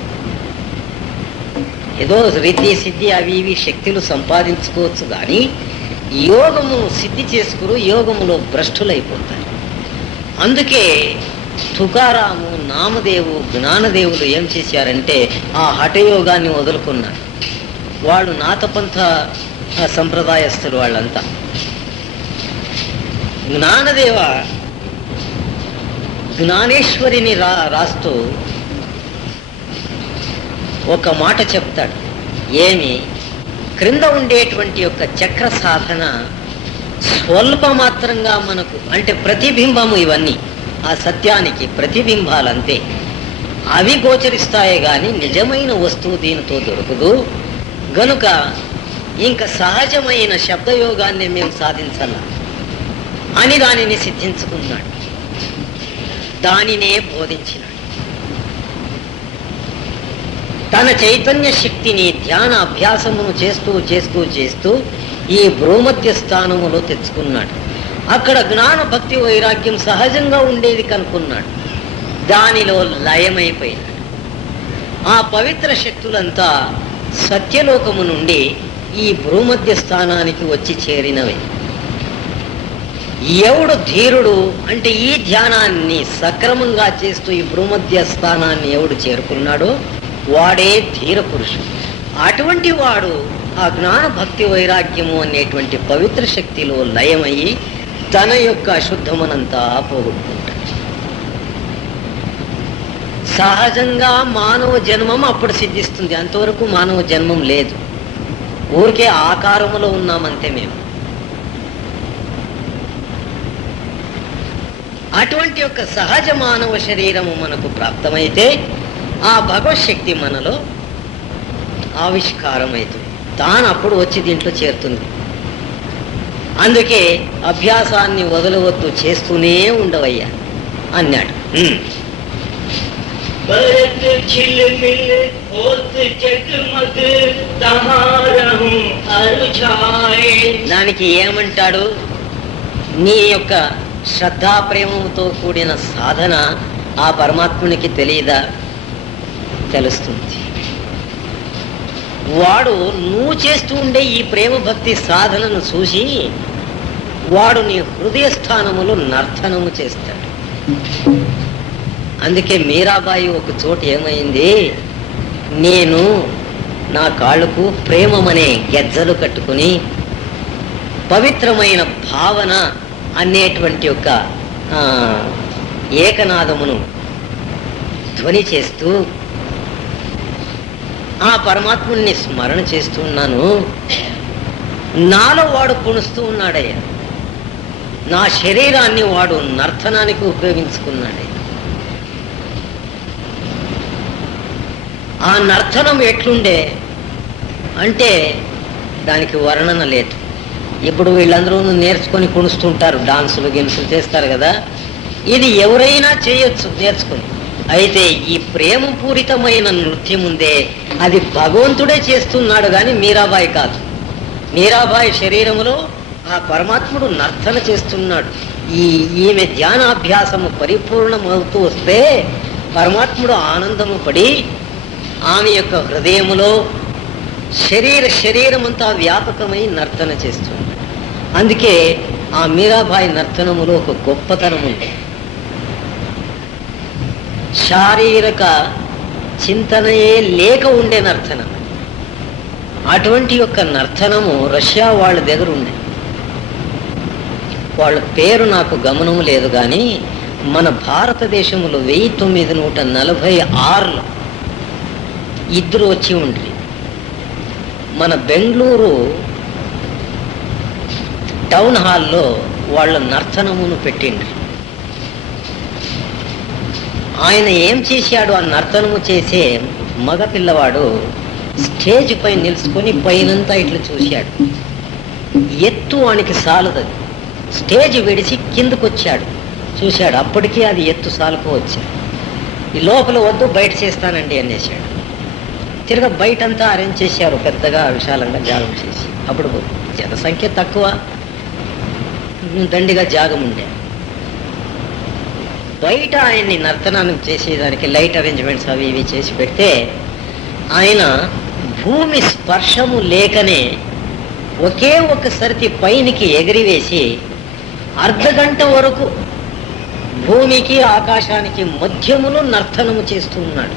ఏదో రీతి సిద్ధి అవి ఇవి శక్తులు సంపాదించుకోవచ్చు, కానీ యోగము సిద్ధి చేసుకురు, యోగములో భ్రష్టులైపోతారు. అందుకే తుకారాము, నామదేవు, జ్ఞానదేవులు ఏం చేశారంటే ఆ హఠయోగాన్ని వదులుకున్నారు. వాళ్ళు నాతపంథ సంప్రదాయస్తులు వాళ్ళంతా. జ్ఞానదేవ జ్ఞానేశ్వరిని రాస్తూ ఒక మాట చెప్తాడు. ఏమి, క్రింద ఉండేటువంటి యొక్క చక్ర సాధన స్వల్ప మాత్రంగా మనకు అంటే ప్రతిబింబము, ఇవన్నీ ఆ సత్యానికి ప్రతిబింబాలంతే, అవి గోచరిస్తాయి కానీ నిజమైన వస్తువు దీనితో దొరకదు. గనుక ఇంకా సహజమైన శబ్దయోగాన్ని మేము సాధించాల అని దానిని సిద్ధించుకున్నాడు, దానినే బోధించినాడు. తన చైతన్య శక్తిని ధ్యాన అభ్యాసమును చేస్తూ చేస్తూ చేస్తూ ఈ భూమధ్య స్థానములో తెచ్చుకున్నాడు. అక్కడ జ్ఞాన భక్తి వైరాగ్యం సహజంగా ఉండేది కనుక్కున్నాడు, దానిలో లయమైపోయినాడు. ఆ పవిత్ర శక్తులంతా సత్యలోకము నుండి ఈ భూమధ్య స్థానానికి వచ్చి చేరినవి. ఎవడు ధీరుడు అంటే ఈ ధ్యానాన్ని సక్రమంగా చేస్తూ ఈ భూమధ్య స్థానాన్ని ఎవడు చేరుకున్నాడో వాడే ధీర పురుషుడు. అటువంటి వాడు ఆ జ్ఞాన భక్తి వైరాగ్యము అనేటువంటి పవిత్ర శక్తిలో లయమయ్యి తన యొక్క అశుద్ధమనంతా పోగొట్టుకుంటాడు. సహజంగా మానవ జన్మం అప్పుడు సిద్ధిస్తుంది, అంతవరకు మానవ జన్మం లేదు. ఊరికే ఆకారములో ఉన్నామంతే మేము. అటువంటి యొక్క సహజ మానవ శరీరము మనకు ప్రాప్తమైతే ఆ భగవశక్తి మనలో ఆవిష్కారం అవుతుంది. తాను అప్పుడు వచ్చి దీంట్లో చేరుతుంది. అందుకే అభ్యాసాన్ని వదలవద్దు, చేస్తూనే ఉండవయ్యా అన్నాడు. దానికి ఏమంటాడు? నీ యొక్క శ్రద్ధా ప్రేమతో కూడిన సాధన ఆ పరమాత్మునికి తెలియదా? తెలుస్తుంది. వాడు నువ్వు చేస్తూ ఉండే ఈ ప్రేమ భక్తి సాధనను చూసి వాడు నీ హృదయ స్థానములో నర్తనము చేస్తాడు. అందుకే మీరాబాయి ఒక చోట ఏమైంది, నేను నా కాళ్ళకు ప్రేమమనే గెజ్జలు కట్టుకుని పవిత్రమైన భావన అనేటువంటి యొక్క ఏకనాదమును ధ్వని చేస్తూ ఆ పరమాత్ముని స్మరణ చేస్తున్నాను. నాలో వాడు కొనుస్తూ ఉన్నాడయ్యా. నా శరీరాన్ని వాడు నర్తనానికి ఉపయోగించుకున్నాడయ్యా. ఆ నర్తనం ఎట్లుండే అంటే దానికి వర్ణన లేదు. ఇప్పుడు వీళ్ళందరూ నేర్చుకొని కొనుస్తుంటారు, డాన్సులు గిన్సులు చేస్తారు కదా. ఇది ఎవరైనా చేయొచ్చు నేర్చుకుని. అయితే ఈ ప్రేమపూరితమైన నృత్యం ఉందే అది భగవంతుడే చేస్తున్నాడు కానీ మీరాబాయి కాదు. మీరాబాయి శరీరములో ఆ పరమాత్ముడు నర్తన చేస్తున్నాడు. ఈమె ధ్యానాభ్యాసము పరిపూర్ణమవుతూ వస్తే పరమాత్ముడు ఆనందము పడి ఆమె యొక్క హృదయములో శరీరమంతా వ్యాపకమై నర్తన చేస్తున్నాడు. అందుకే ఆ మీరాబాయి నర్తనములో ఒక గొప్పతనం ఉంది. శారీరక చింతనయే లేక ఉండే నర్తనం. అటువంటి యొక్క నర్తనము రష్యా వాళ్ళ దగ్గర ఉండే. వాళ్ళ పేరు నాకు గమనము లేదు కానీ మన భారతదేశంలో 1946లో ఇద్దరు వచ్చి ఉండ్రి. మన బెంగళూరు టౌన్ హాల్లో వాళ్ళ నర్తనమును పెట్టిండ్రి. ఆయన ఏం చేశాడు? ఆ నర్తనము చేసే మగపిల్లవాడు స్టేజ్ పై నిలుచుకొని పైనంతా ఇట్లా చూశాడు. ఎత్తు వానికి సాలదు. స్టేజ్ విడిచి కిందకొచ్చాడు, చూశాడు. అప్పటికీ అది ఎత్తు సాలకు వచ్చాడు. ఈ లోపల వద్దు, బయట చేస్తానండి అనేసాడు. తిరగ బయటంతా అరేంజ్ చేశారు, పెద్దగా విశాలంగా జాగం చేసి. అప్పుడు జనసంఖ్య తక్కువ, దండిగా జాగం ఉండే. బయట ఆయన్ని నర్తనాన్ని చేసేదానికి లైట్ అరేంజ్మెంట్స్ అవి ఇవి చేసి పెడితే ఆయన భూమి స్పర్శము లేకనే ఒకే ఒక సరితి పైనికి ఎగిరివేసి అర్ధగంట వరకు భూమికి ఆకాశానికి మధ్యములో నర్తనము చేస్తూ ఉన్నాడు.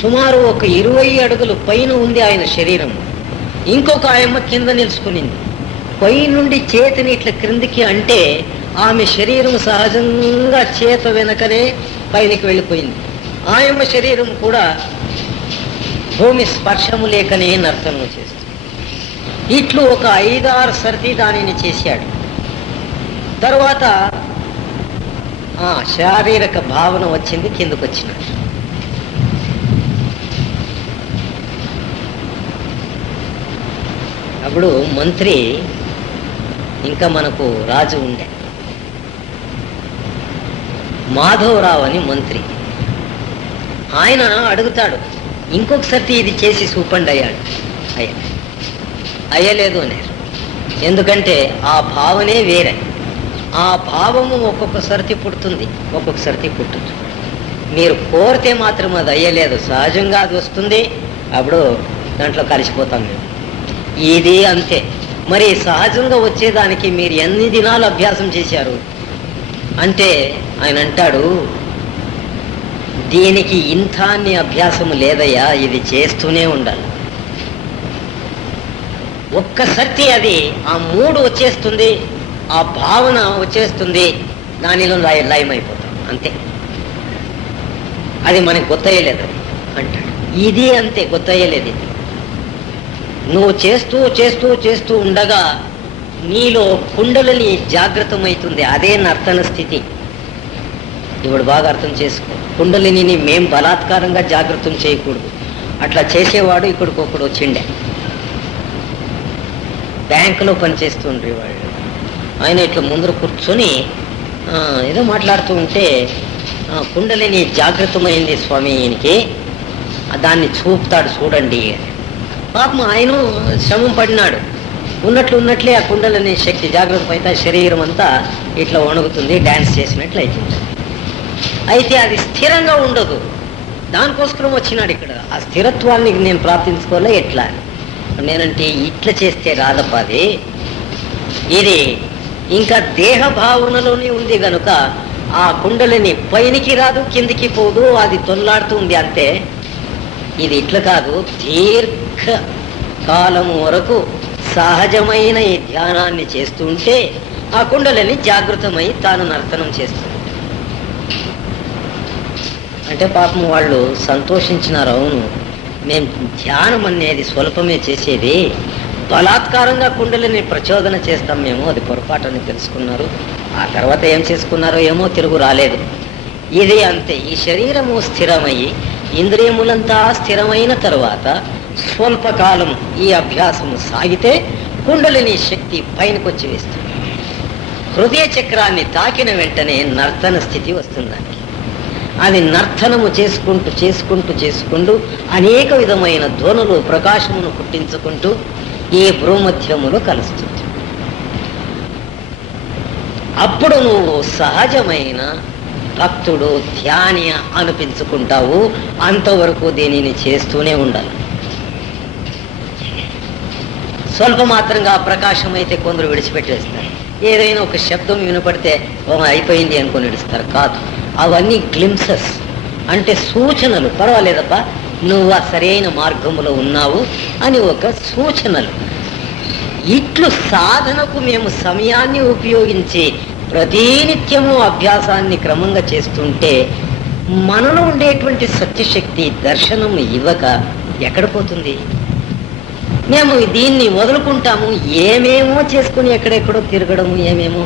సుమారు ఒక 20 అడుగులు పైన ఉంది ఆయన శరీరం. ఇంకొక ఆయమ్మ కింద నిలుచుకునింది. పై నుండి చేతిని ఇట్లా క్రిందికి అంటే ఆమె శరీరం సహజంగా చేత వెనకనే పైనకి వెళ్ళిపోయింది. ఆయమ్మ శరీరం కూడా భూమి స్పర్శము లేకనే నర్తనము చేస్తుంది. ఇట్లు ఒక 5-6 సర్తి దానిని చేశాడు. తర్వాత శారీరక భావన వచ్చింది, కిందకు వచ్చినాడు. అప్పుడు మంత్రి, ఇంకా మనకు రాజు ఉండే, మాధవరావు అని మంత్రి. ఆయన అడుగుతాడు, ఇంకొకసారి ఇది చేసి చూపండి అయ్యాడు. అయ్యలేదు అన్నారు. ఎందుకంటే ఆ భావనే వేరే. ఆ భావము ఒక్కొక్కసారి పుడుతుంది, ఒక్కొక్కసారి పుట్టుతుంది. మీరు కోరితే మాత్రం అది అయ్యలేదు, సహజంగా అది వస్తుంది. అప్పుడు దాంట్లో కలిసిపోతాం మేము. ఇది అంతే. మరి సహజంగా వచ్చేదానికి మీరు ఎన్ని దినాలు అభ్యాసం చేశారు అంటే ఆయన అంటాడు, దీనికి ఇంత అన్ని అభ్యాసము లేదయ్యా, ఇది చేస్తూనే ఉండాలి. ఒక్కసారి అది ఆ మూడు వచ్చేస్తుంది, ఆ భావన వచ్చేస్తుంది, దానిలో లయమైపోతాం అంతే. అది మనకి గుర్తయ్యలేదు అంటాడు. ఇది అంతే, గుర్తయ్యలేదు. ఇది నువ్వు చేస్తూ చేస్తూ చేస్తూ ఉండగా నీలో కుండలని జాగృతమవుతుంది. అదే నర్తన స్థితి. ఇప్పుడు బాగా అర్థం చేసుకో. కుండలిని మేం బలాత్కారంగా జాగృతం చేయకూడదు. అట్లా చేసేవాడు ఇక్కడికొకడు వచ్చిండే, బ్యాంకులో పనిచేస్తుండ్రి వాళ్ళు. ఆయన ఇట్లా ముందర కూర్చొని ఏదో మాట్లాడుతూ ఉంటే, కుండలిని జాగృతమైంది స్వామి, ఈయనకి దాన్ని చూపుతాడు చూడండి. పాపం ఆయన శ్రమం పడినాడు. ఉన్నట్లే ఆ కుండలిని శక్తి జాగ్రత్త అయితే శరీరం అంతా ఇట్లా వణుకుతుంది, డ్యాన్స్ చేసినట్లు అవుతుంది. అయితే అది స్థిరంగా ఉండదు. దానికోసం వచ్చినాడు ఇక్కడ. ఆ స్థిరత్వాన్ని నేను ప్రార్థించుకోలే. ఎట్లా నేనంటే ఇట్లా చేస్తే రాదప్పది, ఇది ఇంకా దేహ భావనలోనే ఉంది గనుక ఆ కుండలిని పైనికి రాదు, కిందికి పోదు, అది తొల్లాడుతుంది అంతే. ఇది ఇట్లా కాదు, దీర్ఘ కాలం వరకు సహజమైన ఈ ధ్యానాన్ని చేస్తుంటే ఆ కుండలిని జాగృతమై తాను నర్తనం చేస్తుంది. అంటే పాపం వాళ్ళు సంతోషించినారు. అవును, మేము ధ్యానం అనేది స్వల్పమే చేసేది, బలాత్కారంగా కుండలిని ప్రచోదన చేస్తాం మేము, అది పొరపాటని తెలుసుకున్నారు. ఆ తర్వాత ఏం చేసుకున్నారో ఏమో తిరుగు రాలేదు. ఇది అంతే. ఈ శరీరము స్థిరమయ్యి ఇంద్రియములంతా స్థిరమైన తరువాత స్వల్పకాలం ఈ అభ్యాసము సాగితే కుండలిని శక్తి పైనకి వచ్చి వేస్తుంది. హృదయ చక్రాన్ని తాకిన వెంటనే నర్తన స్థితి వస్తుందండి. అది నర్తనము చేసుకుంటూ అనేక విధమైన ధ్వనులు ప్రకాశమును పుట్టించుకుంటూ ఈ భ్రూమధ్యములు కలుస్తుంది. అప్పుడు నువ్వు సహజమైన భక్తుడు, ధ్యాని అనిపించుకుంటావు. అంతవరకు దీనిని చేస్తూనే ఉండాలి. స్వల్ప మాత్రంగా ప్రకాశం అయితే కొందరు విడిచిపెట్టేస్తారు. ఏదైనా ఒక శబ్దం వినపడితే అయిపోయింది అనుకుని విడుస్తారు. కాదు, అవన్నీ గ్లింప్సెస్, అంటే సూచనలు. పర్వాలేదప్పా, నువ్వు ఆ సరైన మార్గంలో ఉన్నావు అని ఒక సూచనలు. ఇట్లు సాధనకు మేము సమయాన్ని ఉపయోగించి ప్రతినిత్యము అభ్యాసాన్ని క్రమంగా చేస్తుంటే మనలో ఉండేటువంటి సత్యశక్తి దర్శనం ఇవ్వక ఎక్కడ పోతుంది? మేము దీన్ని వదులుకుంటాము, ఏమేమో చేసుకుని ఎక్కడెక్కడో తిరగడము, ఏమేమో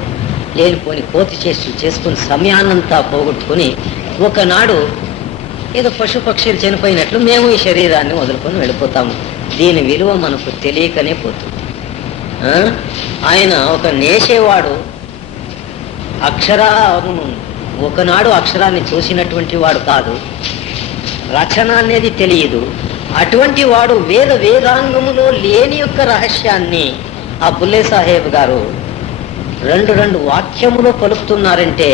లేనిపోని కోతి చేసుకుని సమయాన్నంతా పోగొట్టుకుని ఒకనాడు ఏదో పశుపక్షులు చనిపోయినట్లు మేము ఈ శరీరాన్ని వదులుకొని వెళ్ళిపోతాము. దీని విలువ మనకు తెలియకనే పోతుంది. ఆయన ఒక నేసేవాడు, అక్షరమును ఒకనాడు అక్షరాన్ని చూసినటువంటి వాడు కాదు, రచన అనేది తెలియదు. అటువంటి వాడు వేదాంగములో లేని యొక్క రహస్యాన్ని ఆ బుల్లే సాహెబ్ గారు రెండు వాక్యములో పలుకుతున్నారంటే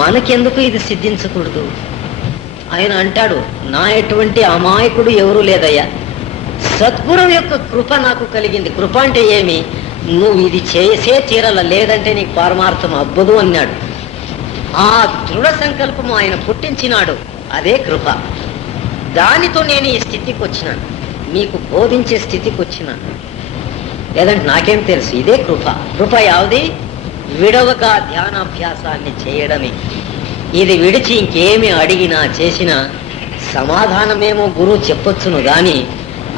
మనకెందుకు ఇది సిద్ధించకూడదు? ఆయన అంటాడు, నా ఎటువంటి అమాయకుడు ఎవరూ లేదయ్యా, సద్గురువు యొక్క కృప నాకు కలిగింది. కృప అంటే ఏమి? నువ్వు ఇది చేసే తీరల, లేదంటే నీకు పారమార్థం అబ్బదు అన్నాడు. ఆ దృఢ సంకల్పము ఆయన పుట్టించినాడు, అదే కృప. దానితో నేను ఈ స్థితికి వచ్చినాను, మీకు బోధించే స్థితికి వచ్చినాను. లేదంటే నాకేం తెలుసు? ఇదే కృప. కృప యావది? విడవక ధ్యానాభ్యాసాన్ని చేయడమే. ఇది విడిచి ఇంకేమి అడిగినా చేసినా సమాధానమేమో గురువు చెప్పొచ్చును, కానీ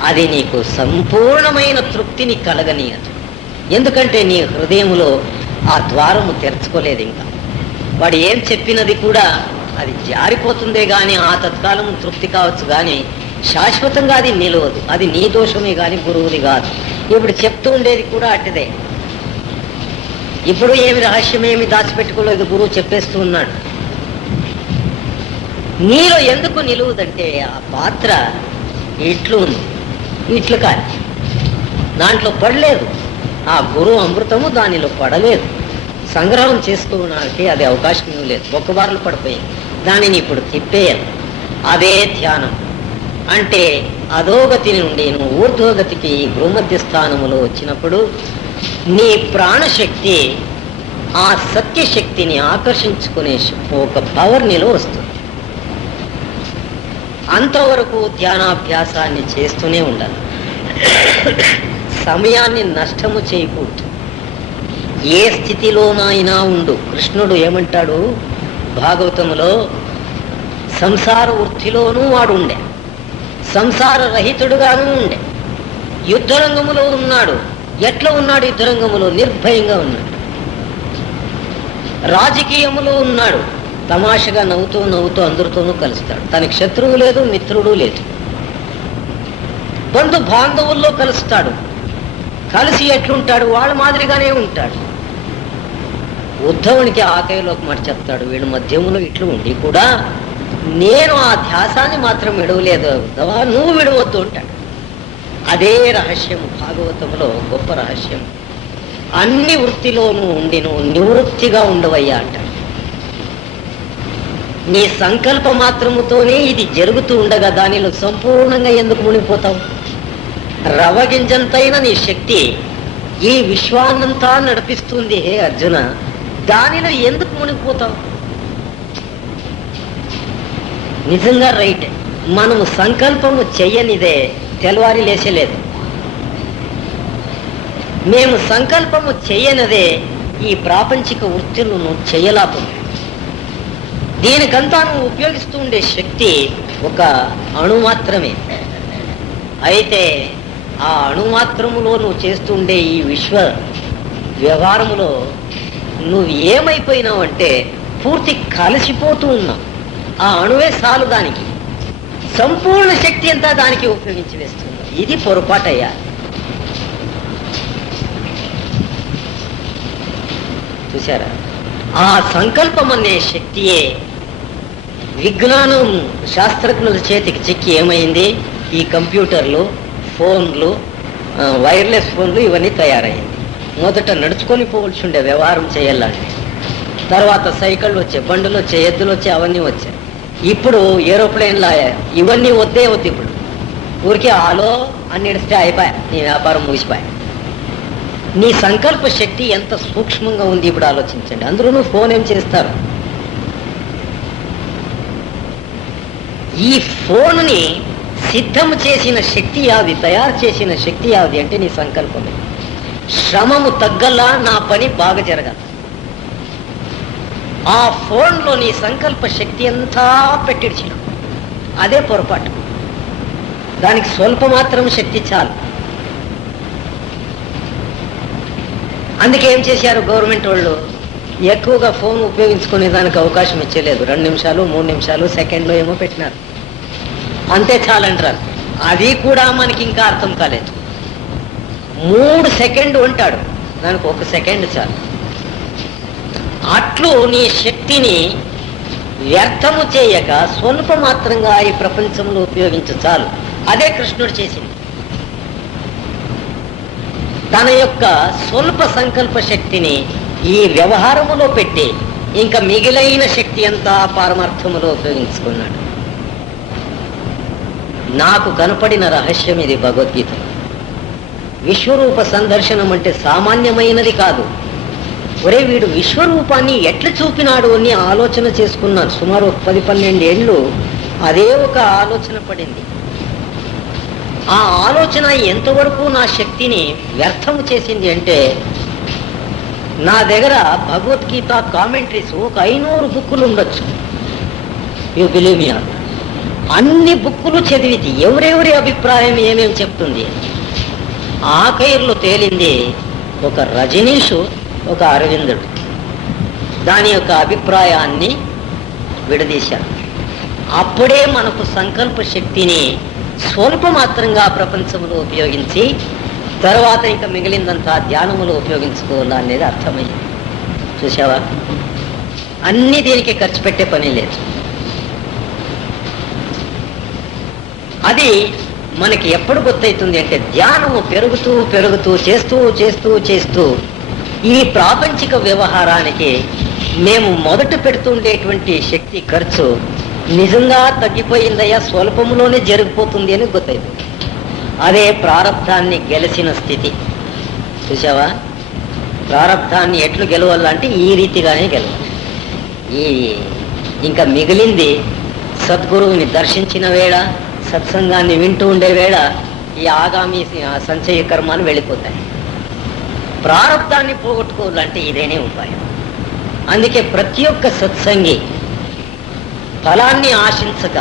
అది నీకు సంపూర్ణమైన తృప్తిని కలగనీయదు. ఎందుకంటే నీ హృదయములో ఆ ద్వారము తెరుచుకోలేదు. ఇంకా వాడు ఏం చెప్పినది కూడా అది జారిపోతుందే గాని ఆ తత్కాలం తృప్తి కావచ్చు, కానీ శాశ్వతంగా అది నిలవదు. అది నీ దోషమే గాని గురువుది కాదు. ఇప్పుడు చెప్తూ ఉండేది కూడా అట్టిదే. ఇప్పుడు ఏమి రహస్యం ఏమి దాచిపెట్టుకోలేదు, గురువు చెప్పేస్తూ ఉన్నాడు. నీలో ఎందుకు నిలువుదంటే ఆ పాత్ర ఇట్లు ఉంది, ఇట్లు కాదు, దాంట్లో పడలేదు. ఆ గురువు అమృతము దానిలో పడలేదు. సంగ్రహం చేసుకోవడానికి అది అవకాశం లేదు. ఒక్క బారులు పడిపోయింది. దానిని ఇప్పుడు తిప్పేయాలి. అదే ధ్యానం అంటే అధోగతి నుండి నువ్వు ఊర్ధ్వగతికి భూమధ్య స్థానములో వచ్చినప్పుడు నీ ప్రాణశక్తి ఆ సత్యశక్తిని ఆకర్షించుకునే ఒక పవర్ నీలో వస్తుంది. అంతవరకు ధ్యానాభ్యాసాన్ని చేస్తూనే ఉండాలి. సమయాన్ని నష్టము చేయకూడదు. ఏ స్థితిలోనైనా ఉండు. కృష్ణుడు ఏమంటాడు భాగవతములో, సంసార వృత్తిలోనూ వాడు ఉండే, సంసార రహితుడుగాను ఉండే, యుద్ధరంగములో ఉన్నాడు, ఎట్లా ఉన్నాడు యుద్ధరంగంలో? నిర్భయంగా ఉన్నాడు. రాజకీయములో ఉన్నాడు, తమాషగా నవ్వుతూ నవ్వుతూ అందరితోనూ కలుస్తాడు. తనకి శత్రువు లేదు, మిత్రుడు లేదు. బంధు బాంధవుల్లో కలుస్తాడు. కలిసి ఎట్లుంటాడు? వాళ్ళ మాదిరిగానే ఉంటాడు. ఉద్ధవునికి ఆకైలో ఒక మాట చెప్తాడు, వీళ్ళ మధ్యములో ఇట్లు ఉండి కూడా నేను ఆ ధ్యాసాన్ని మాత్రం విడవలేదు ఉద్ధవా, నువ్వు విడవద్దు అంటాడు. అదే రహస్యం భాగవతంలో గొప్ప రహస్యం. అన్ని వృత్తిలోనూ ఉండి నువ్వు నివృత్తిగా ఉండవయ్యా అంటాడు. నీ సంకల్ప మాత్రముతోనే ఇది జరుగుతూ ఉండగా దానిలో సంపూర్ణంగా ఎందుకు మునిగిపోతావు? రవగింజంతైన నీ శక్తి ఈ విశ్వాన్నంతా నడిపిస్తుంది. హే అర్జున, దానిలో ఎందుకు మునిగిపోతావు? నిజంగా రైట్. మనము సంకల్పము చెయ్యనిదే తెల్లవారి లేచలేదు. మేము సంకల్పము చెయ్యనిదే ఈ ప్రాపంచిక వృత్తులను చెయ్యలేకపోతే. దీనికంతా నువ్వు ఉపయోగిస్తూ ఉండే శక్తి ఒక అణు మాత్రమే. అయితే ఆ అణు మాత్రములో నువ్వు చేస్తూ ఉండే ఈ విశ్వ వ్యవహారములో నువ్వు ఏమైపోయినావు అంటే పూర్తి కలిసిపోతూ ఉన్నావు. ఆ అణువే చాలు, దానికి సంపూర్ణ శక్తి అంతా దానికి ఉపయోగించి వేస్తుంది. ఇది పొరపాటయ్యా. చూసారా? ఆ సంకల్పం అనే శక్తియే విజ్ఞానం శాస్త్రజ్ఞుల చేతికి చిక్కి ఏమైంది? ఈ కంప్యూటర్లు, ఫోన్లు, వైర్లెస్ ఫోన్లు ఇవన్నీ తయారయ్యింది. మొదట నడుచుకొని పోవలసి ఉండే వ్యవహారం చేయాలంటే, తర్వాత సైకిళ్ళు వచ్చాయి, బండులు వచ్చాయి, ఎద్దులు వచ్చాయి, అవన్నీ వచ్చాయి. ఇప్పుడు ఏరోప్లేన్లు ఇవన్నీ వద్దు. ఇప్పుడు ఊరికే ఆలో అని నడిస్తే అయిపోయా, నీ వ్యాపారం ముగిసిపోయా. నీ సంకల్ప శక్తి ఎంత సూక్ష్మంగా ఉంది ఇప్పుడు ఆలోచించండి. అందులో ఫోన్ ఏం చేస్తారు? ఈ ఫోన్ని సిద్ధము చేసిన శక్తి యాది, తయారు చేసిన శక్తి యాది అంటే నీ సంకల్పమే. శ్రమము తగ్గల్లా నా పని బాగా జరగాలి. ఆ ఫోన్లో నీ సంకల్ప శక్తి అంతా పెట్టించిన అదే పొరపాటు. దానికి స్వల్ప మాత్రం శక్తి చాలు. అందుకే ఏం చేశారు గవర్నమెంట్ వాళ్ళు? ఎక్కువగా ఫోన్ ఉపయోగించుకునే దానికి అవకాశం ఇచ్చలేదు. 2 నిమిషాలు 3 నిమిషాలు సెకండ్లో ఏమో పెట్టినారు, అంతే చాలంటారు. అది కూడా మనకి ఇంకా అర్థం కాలేదు. 3 సెకండ్లు అంటాడు, దానికి 1 సెకండ్ చాలు. అట్లు నీ శక్తిని వ్యర్థము చేయక స్వల్ప మాత్రంగా ఈ ప్రపంచంలో ఉపయోగించు చాలు. అదే కృష్ణుడు చేసింది. తన యొక్క స్వల్ప సంకల్ప శక్తిని ఈ వ్యవహారములో పెట్టి ఇంకా మిగిలైన శక్తి అంతా పారమార్థములో ఉపయోగించుకున్నాడు. నాకు కనపడిన రహస్యం ఇది భగవద్గీత. విశ్వరూప సందర్శనం అంటే సామాన్యమైనది కాదు. ఒరే, వీడు విశ్వరూపాన్ని ఎట్లా చూపినాడు అని ఆలోచన చేసుకున్నాను. సుమారు 10-12 ఏళ్ళు అదే ఒక ఆలోచన పడింది. ఆ ఆలోచన ఎంతవరకు నా శక్తిని వ్యర్థము చేసింది అంటే, నా దగ్గర భగవద్గీత కామెంటరీస్ ఒక 500 బుక్కులు ఉండొచ్చు. You believe me or. అన్ని బుక్కులు చదివితే ఎవరెవరి అభిప్రాయం ఏమేమి చెప్తుంది. ఆఖైర్లో తేలింది ఒక రజనీషు, ఒక అరవిందుడు. దాని యొక్క అభిప్రాయాన్ని విడదీశారు. అప్పుడే మనకు సంకల్ప శక్తిని స్వల్ప మాత్రంగా ప్రపంచంలో ఉపయోగించి తర్వాత ఇంకా మిగిలిందంతా ధ్యానములో ఉపయోగించుకోవాలనేది అర్థమైంది. చూసావా? అన్ని దీనికి ఖర్చు పెట్టే పని లేదు. అది మనకి ఎప్పుడు గుర్తవుతుంది అంటే, ధ్యానము పెరుగుతూ పెరుగుతూ చేస్తూ చేస్తూ చేస్తూ ఈ ప్రాపంచిక వ్యవహారానికి మేము మొదట పెడుతుండేటువంటి శక్తి ఖర్చు నిజంగా తగ్గిపోయిందయ్యా, స్వల్పంలోనే జరిగిపోతుంది అని గుర్తయింది. అదే ప్రారబ్ధాన్ని గెలిచిన స్థితి. చూసావా? ప్రారబ్ధాన్ని ఎట్లు గెలవాలంటే ఈ రీతిగానే గెలవాలి. ఇంకా మిగిలింది సద్గురువుని దర్శించిన వేళ, సత్సంగాన్ని వింటూ ఉండే వేళ ఈ ఆగామి సంచయ కర్మాలు వెళ్ళిపోతాయి. ప్రారబ్ధాన్ని పోగొట్టుకోవాలంటే ఇదేనే ఉపాయం. అందుకే ప్రతి ఒక్క సత్సంగి ఫలాన్ని ఆశించక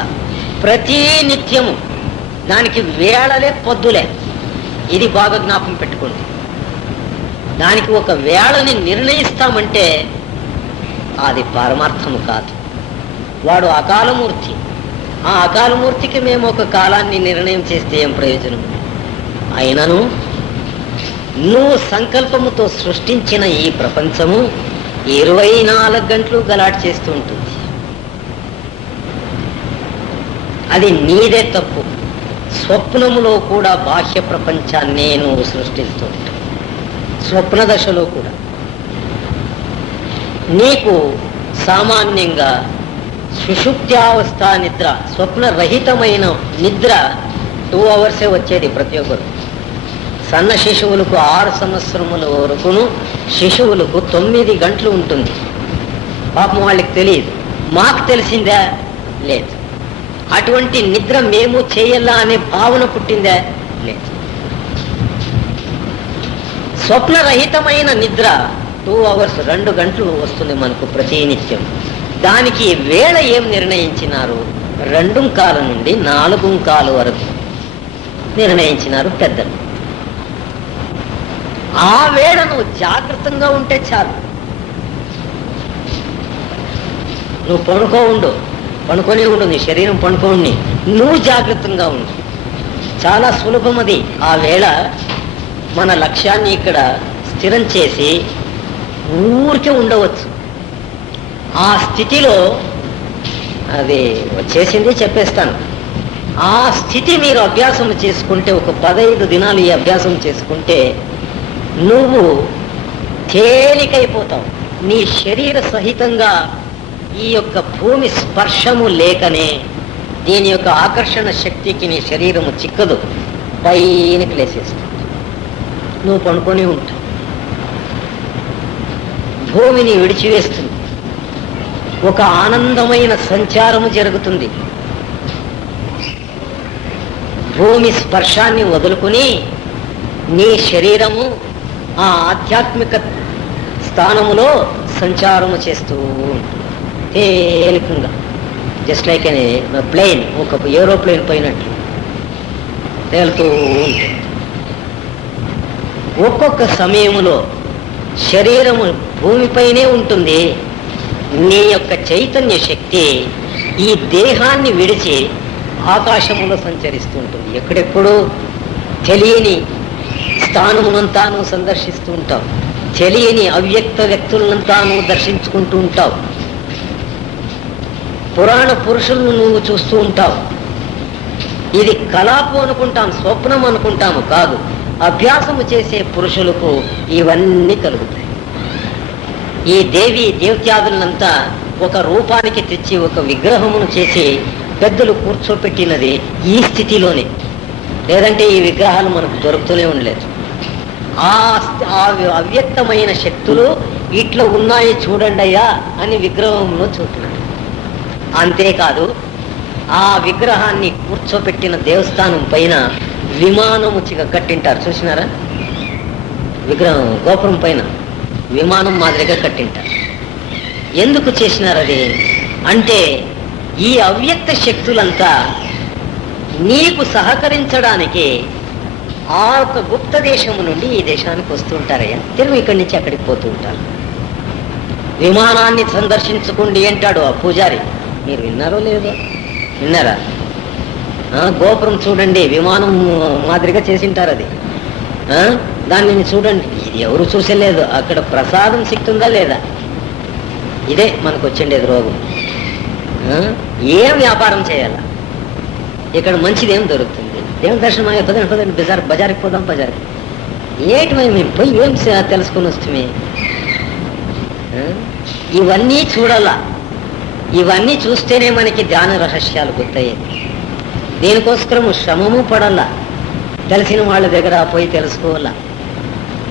ప్రతి నిత్యము దానికి వేళలే పొద్దులే. ఇది బాగా జ్ఞాపకం పెట్టుకోండి. దానికి ఒక వేళని నిర్ణయిస్తామంటే అది పరమార్థము కాదు. వాడు అకాలమూర్తి. ఆ అకాలమూర్తికి మేము ఒక కాలాన్ని నిర్ణయం చేస్తే ఏం ప్రయోజనం? అయినను నువ్వు సంకల్పముతో సృష్టించిన ఈ ప్రపంచము 24 గంటలు గలాట్ చేస్తూ ఉంటుంది. అది నీదే తప్పు. స్వప్నములో కూడా బాహ్య ప్రపంచాన్నే నువ్వు సృష్టిస్తూ ఉంటావు. స్వప్న దశలో కూడా నీకు సామాన్యంగా సుషుప్త్యావస్థ నిద్ర, స్వప్నరహితమైన నిద్ర 2 hours వచ్చేది ప్రతి ఒక్కరు. సన్న శిశువులకు 6 సంవత్సరముల వరకును, శిశువులకు 9 గంటలు ఉంటుంది. పాపం వాళ్ళకి తెలియదు. మాకు తెలిసిందా? లేదు. అటువంటి నిద్ర మేము చేయాలా అనే భావన పుట్టిందా? లేదు. స్వప్నరహితమైన నిద్ర 2 hours, 2 గంటలు వస్తుంది మనకు ప్రతినిత్యం. దానికి వేళ ఏం నిర్ణయించినారు? 2:15 నుండి 4:15 వరకు నిర్ణయించినారు పెద్దలు. ఆ వేళ నువ్వు జాగ్రత్తగా ఉంటే చాలు. నువ్వు పడుకొని ఉండు, నీ శరీరం పడుకోండి, నువ్వు జాగ్రత్తగా ఉండు. చాలా సులభం అది. ఆ వేళ మన లక్ష్యాన్ని ఇక్కడ స్థిరం చేసి ఊరికే ఉండవచ్చు. ఆ స్థితిలో అది వచ్చేసింది చెప్పేస్తాను. ఆ స్థితి మీరు అభ్యాసం చేసుకుంటే, ఒక 15 దినాలు ఈ అభ్యాసం చేసుకుంటే నువ్వు తేలికైపోతావు. నీ శరీర సహితంగా ఈ యొక్క భూమి స్పర్శము లేకనే, దీని యొక్క ఆకర్షణ శక్తికి నీ శరీరము చిక్కదు, పైనకి లేసేస్తుంది. నువ్వు పడుకొని ఉంటావు. భూమిని విడిచివేస్తుంది. ఒక ఆనందమైన సంచారము జరుగుతుంది. భూమి స్పర్శాన్ని వదులుకుని నీ శరీరము ఆ ఆధ్యాత్మిక స్థానములో సంచారము చేస్తూ ఉంటుంది తేలికంగా. జస్ట్ లైక్ అని ప్లేన్, ఒక ఏరోప్లేన్ పోయినట్లు తేలుతూ ఉంటుంది. ఒక్కొక్క సమయములో శరీరము భూమిపైనే ఉంటుంది. నీ యొక్క చైతన్య శక్తి ఈ దేహాన్ని విడిచి ఆకాశములో సంచరిస్తూ ఉంటుంది. ఎక్కడెప్పుడు తెలియని స్థానమునంతా నువ్వు సందర్శిస్తూ ఉంటావు. తెలియని అవ్యక్త వ్యక్తులంతా నువ్వు దర్శించుకుంటూ ఉంటావు. పురాణ పురుషులను నువ్వు చూస్తూ ఉంటావు. ఇది కలాపు అనుకుంటాం, స్వప్నం అనుకుంటాము. కాదు, అభ్యాసము చేసే పురుషులకు ఇవన్నీ కలుగుతాయి. ఈ దేవత్యాదులంతా ఒక రూపానికి తెచ్చి ఒక విగ్రహమును చేసి పెద్దలు కూర్చోపెట్టినది ఈ స్థితిలోనే. లేదంటే ఈ విగ్రహాలు మనకు దొరుకుతూనే ఉండలేదు. ఆ అవ్యక్తమైన శక్తులు ఇట్లా ఉన్నాయి చూడండి అయ్యా అని విగ్రహంలో చూపినాడు. అంతేకాదు, ఆ విగ్రహాన్ని కూర్చోపెట్టిన దేవస్థానం పైన విమానము కట్టింటారు. చూసినారా? విగ్రహం గోపురం పైన విమానం మాదిరిగా కట్టింటారు. ఎందుకు చేసినారు అది అంటే, ఈ అవ్యక్త శక్తులంతా నీకు సహకరించడానికి ఆ యొక్క గుప్త దేశము నుండి ఈ దేశానికి వస్తూ ఉంటారయ్యా. తిరుగు ఇక్కడి నుంచి అక్కడికి పోతూ ఉంటారు. విమానాన్ని సందర్శించుకోండి అంటాడు ఆ పూజారి. మీరు విన్నారో లేదో? విన్నారా? గోపురం చూడండి, విమానం మాదిరిగా చేసింటారు అది. దాన్ని చూడండి. ఇది ఎవరు చూసేలేదు. అక్కడ ప్రసాదం సిక్తుందా లేదా? ఇదే మనకు వచ్చిండేది రోగం. ఏం వ్యాపారం చేయాలా? ఇక్కడ మంచిది ఏం దొరుకుతుంది? దేవుని దర్శనం పదండి బజార్కి పోదాం. బజార్కి ఏటి మేము పోయి ఏం తెలుసుకొని వస్తుంది? ఇవన్నీ చూడాలా. ఇవన్నీ చూస్తేనే మనకి ధ్యాన రహస్యాలు గుర్తయ్యేది. దీనికోసము శ్రమము పడాలా. తెలిసిన వాళ్ళ దగ్గర పోయి తెలుసుకోవాలా.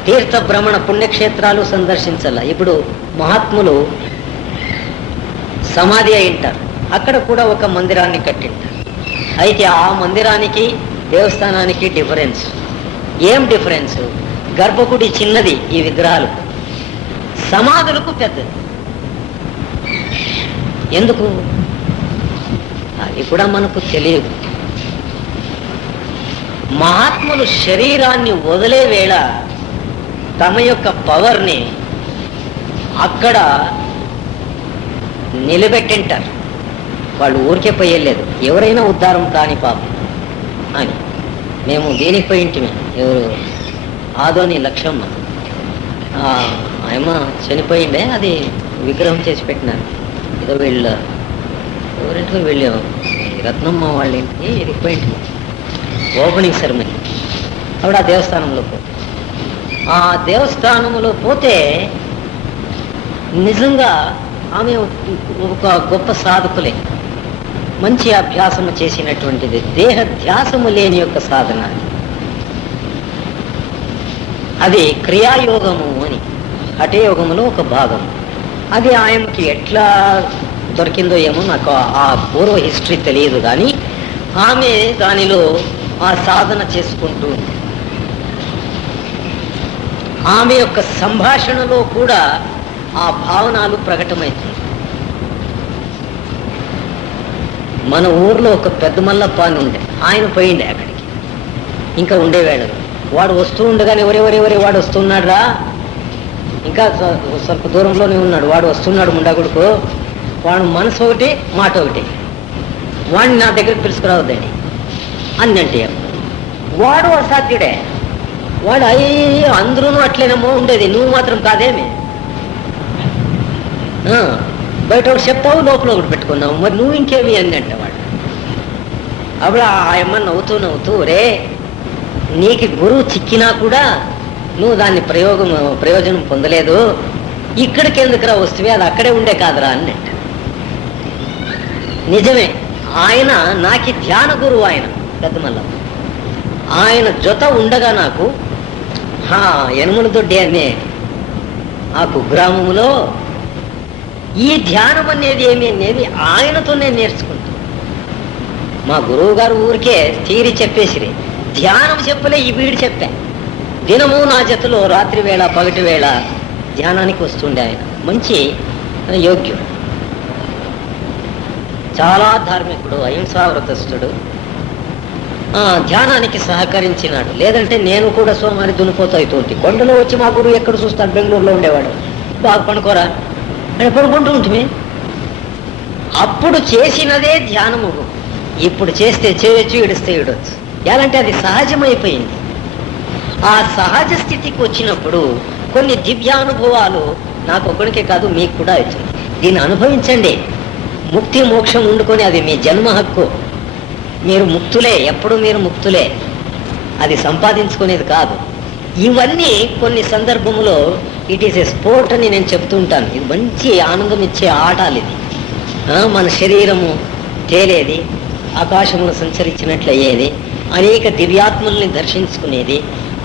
తీర్థ భ్రమణ పుణ్యక్షేత్రాలు సందర్శించాల. ఇప్పుడు మహాత్ములు సమాధి అయింటారు. అక్కడ కూడా ఒక మందిరాన్ని కట్టింటారు. అయితే ఆ మందిరానికి దేవస్థానానికి డిఫరెన్స్ ఏం డిఫరెన్స్? గర్భగుడి చిన్నది, ఈ విగ్రహాలు. సమాధులకు పెద్దది. ఎందుకు? అది కూడా మనకు తెలియదు. మహాత్ములు శరీరాన్ని వదిలే వేళ తమ యొక్క పవర్ని అక్కడ నిలబెట్టింటారు. వాళ్ళు ఊరికే పోయలేదు, ఎవరైనా ఉద్ధారం కాని పాపం అని. మేము దేనికి పోయి ఇంటిమే, ఎవరు ఆదోని లక్ష్మమ్మ, ఆయమ్మ చనిపోయిండే, అది విగ్రహం చేసి పెట్టినారు. ఏదో వీళ్ళు ఎవరింటికి వెళ్ళాము, రత్నమ్మ వాళ్ళ ఇంటికి వెళ్ళిపోయింటి, ఓపెనింగ్ సెరమనీ. అప్పుడు ఆ దేవస్థానంలో పోతే, ఆ దేవస్థానంలో పోతే నిజంగా ఆమె ఒక గొప్ప సాధకులే, మంచి అభ్యాసము చేసినటువంటిది, దేహ ధ్యాసము లేని యొక్క సాధన. అది క్రియాయోగము అని, హఠయోగములో ఒక భాగం. అది ఆయనకి ఎట్లా దొరికిందో ఏమో నాకు ఆ పూర్వ హిస్టరీ తెలియదు, కానీ ఆమె దానిలో ఆ సాధన చేసుకుంటూ ఉంది. ఆమె యొక్క సంభాషణలో కూడా ఆ భావనలు ప్రకటమవుతుంది. మన ఊర్లో ఒక పెద్ద మల్లప్ప అని ఉండే, ఆయన పోయిండే అక్కడికి, ఇంకా ఉండేవాడు. వాడు వస్తూ ఉండగానే ఎవరెవరెవరే వాడు వస్తున్నాడు రా, ఇంకా ಸ್ವಲ್ಪ దూరంలోనే ఉన్నాడు, వాడు వస్తున్నాడు ముండాగుడుకు, వాడు మనసు ఒకటి మాట ఒకటి, వాడిని నా దగ్గరికి పిలుచుకురావద్దండి అందంటే. వాడు అసాధ్యుడే, వాడు అందరూ అట్లేనమ్మో ఉండేది, నువ్వు మాత్రం కాదేమి, బయట ఒకటి చెప్తావు లోపల ఒకటి పెట్టుకున్నావు, మరి నువ్వు ఇంకేమి అందంటే వాడు. అప్పుడు ఆయమ్మ నవ్వుతూ నవ్వుతూ, రే నీకు గురువు చిక్కినా కూడా నువ్వు దాన్ని ప్రయోజనం పొందలేదు, ఇక్కడికి ఎందుకురా వస్తువే, అది అక్కడే ఉండే కాదురా అన్నట్టు. నిజమే, ఆయన నాకు ధ్యాన గురువు, ఆయన పెద్దమల్ల, ఆయన జొత ఉండగా నాకు యనమల దొడ్డి అనే ఆ కుగ్రామంలో ఈ ధ్యానం అనేది ఏమి అనేది ఆయనతో నేను నేర్చుకుంటాను. మా గురువు గారు ఊరికే థియరీ చెప్పేసిరి, ధ్యానం చెప్పలే, ఈ వీడు చెప్పా. దినము నా జతలో రాత్రి వేళ పగటి వేళ ధ్యానానికి వస్తుండే ఆయన, మంచి యోగ్యుడు, చాలా ధార్మికుడు, అహింసా వ్రతస్థుడు, ధ్యానానికి సహకరించినాడు. లేదంటే నేను కూడా సోమారి దునిపోతూ అవుతుంది. కొండలో వచ్చి మా గురువు ఎక్కడ చూస్తాడు, బెంగళూరులో ఉండేవాడు, బాగా పనుకోరా అని పడుకుంటూ ఉంటుంది. అప్పుడు చేసినదే ధ్యానము, ఇప్పుడు చేస్తే చేయొచ్చు, ఇడిస్తే ఇడొచ్చు, ఎలాంటే అది సహజమైపోయింది. ఆ సహజ స్థితికి వచ్చినప్పుడు కొన్ని దివ్యానుభవాలు నాకు ఒక్కడికే కాదు, మీకు కూడా వచ్చింది. దీన్ని అనుభవించండి. ముక్తి మోక్షం వండుకొని అది మీ జన్మ హక్కు, మీరు ముక్తులే, ఎప్పుడు మీరు ముక్తులే, అది సంపాదించుకునేది కాదు. ఇవన్నీ కొన్ని సందర్భంలో ఇట్ ఈస్ ఏ స్పోర్ట్ అని నేను చెప్తూ ఉంటాను. ఇది మంచి ఆనందం ఇచ్చే ఆటాలు. ఇది మన శరీరము తేలేది, ఆకాశంలో సంచరించినట్లు అయ్యేది, అనేక దివ్యాత్మల్ని దర్శించుకునేది,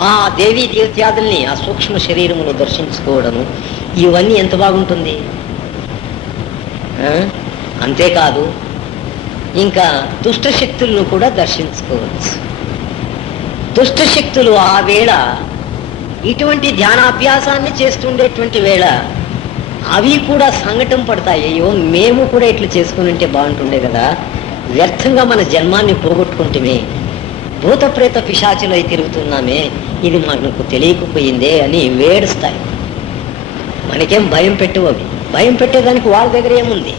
ఆ దేవీ దేవత్యాదుల్ని ఆ సూక్ష్మ శరీరములో దర్శించుకోవడము, ఇవన్నీ ఎంత బాగుంటుంది. అంతేకాదు, ఇంకా దుష్టశక్తులను కూడా దర్శించుకోవచ్చు. దుష్టశక్తులు ఆ వేళ ఇటువంటి ధ్యానాభ్యాసాన్ని చేస్తుండేటువంటి వేళ అవి కూడా సంఘటన పడతాయి. అయ్యో మేము కూడా ఇట్లా చేసుకుని ఉంటే బాగుంటుండే కదా, వ్యర్థంగా మన జన్మాన్ని పోగొట్టుకుంటేమే, భూత ప్రేత పిశాచులై తిరుగుతున్నామే, ఇది మనకు తెలియకపోయిందే అని వేడుస్తాయి. మనకేం భయం పెట్టవు అవి, భయం పెట్టేదానికి వాళ్ళ దగ్గర ఏముంది,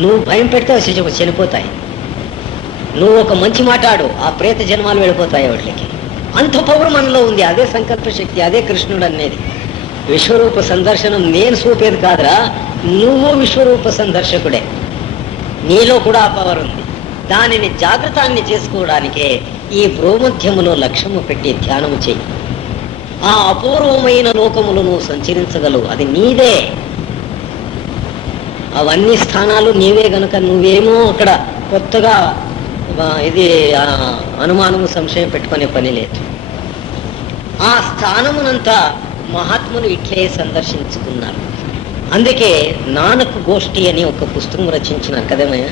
నువ్వు భయం పెడితే అవి చనిపోతాయి. నువ్వు ఒక మంచి మాట్లాడు, ఆ ప్రేత జన్మాలు వెళ్ళిపోతాయి వాటికి. అంత పవర్ మనలో ఉంది. అదే సంకల్ప శక్తి, అదే కృష్ణుడు అనేది. విశ్వరూప సందర్శనం నేను చూపేది కాదురా, నువ్వు విశ్వరూప సందర్శకుడే, నీలో కూడా ఆ పవర్ ఉంది. దానిని జాగ్రత్తాన్ని చేసుకోవడానికే ఈ భ్రూమధ్యములో లక్ష్యము పెట్టి ధ్యానము చెయ్యి. ఆ అపూర్వమైన లోకములు నువ్వు సంచరించగలవు, అది నీదే. అవన్నీ స్థానాలు నీవే గనుక నువ్వేమో అక్కడ కొత్తగా ఇది అనుమానము సంశయం పెట్టుకునే పని లేదు. ఆ స్థానమునంతా మహాత్ములు ఇట్లే సందర్శించుకున్నారు. అందుకే నానక్ గోష్ఠి అని ఒక పుస్తకం రచించిన కదమయ్య,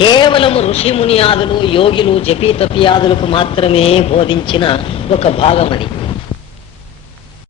కేవలము ఋషి మునియాదులు యోగిలు జపీ తపియాదులకు మాత్రమే బోధించిన ఒక భాగం అది.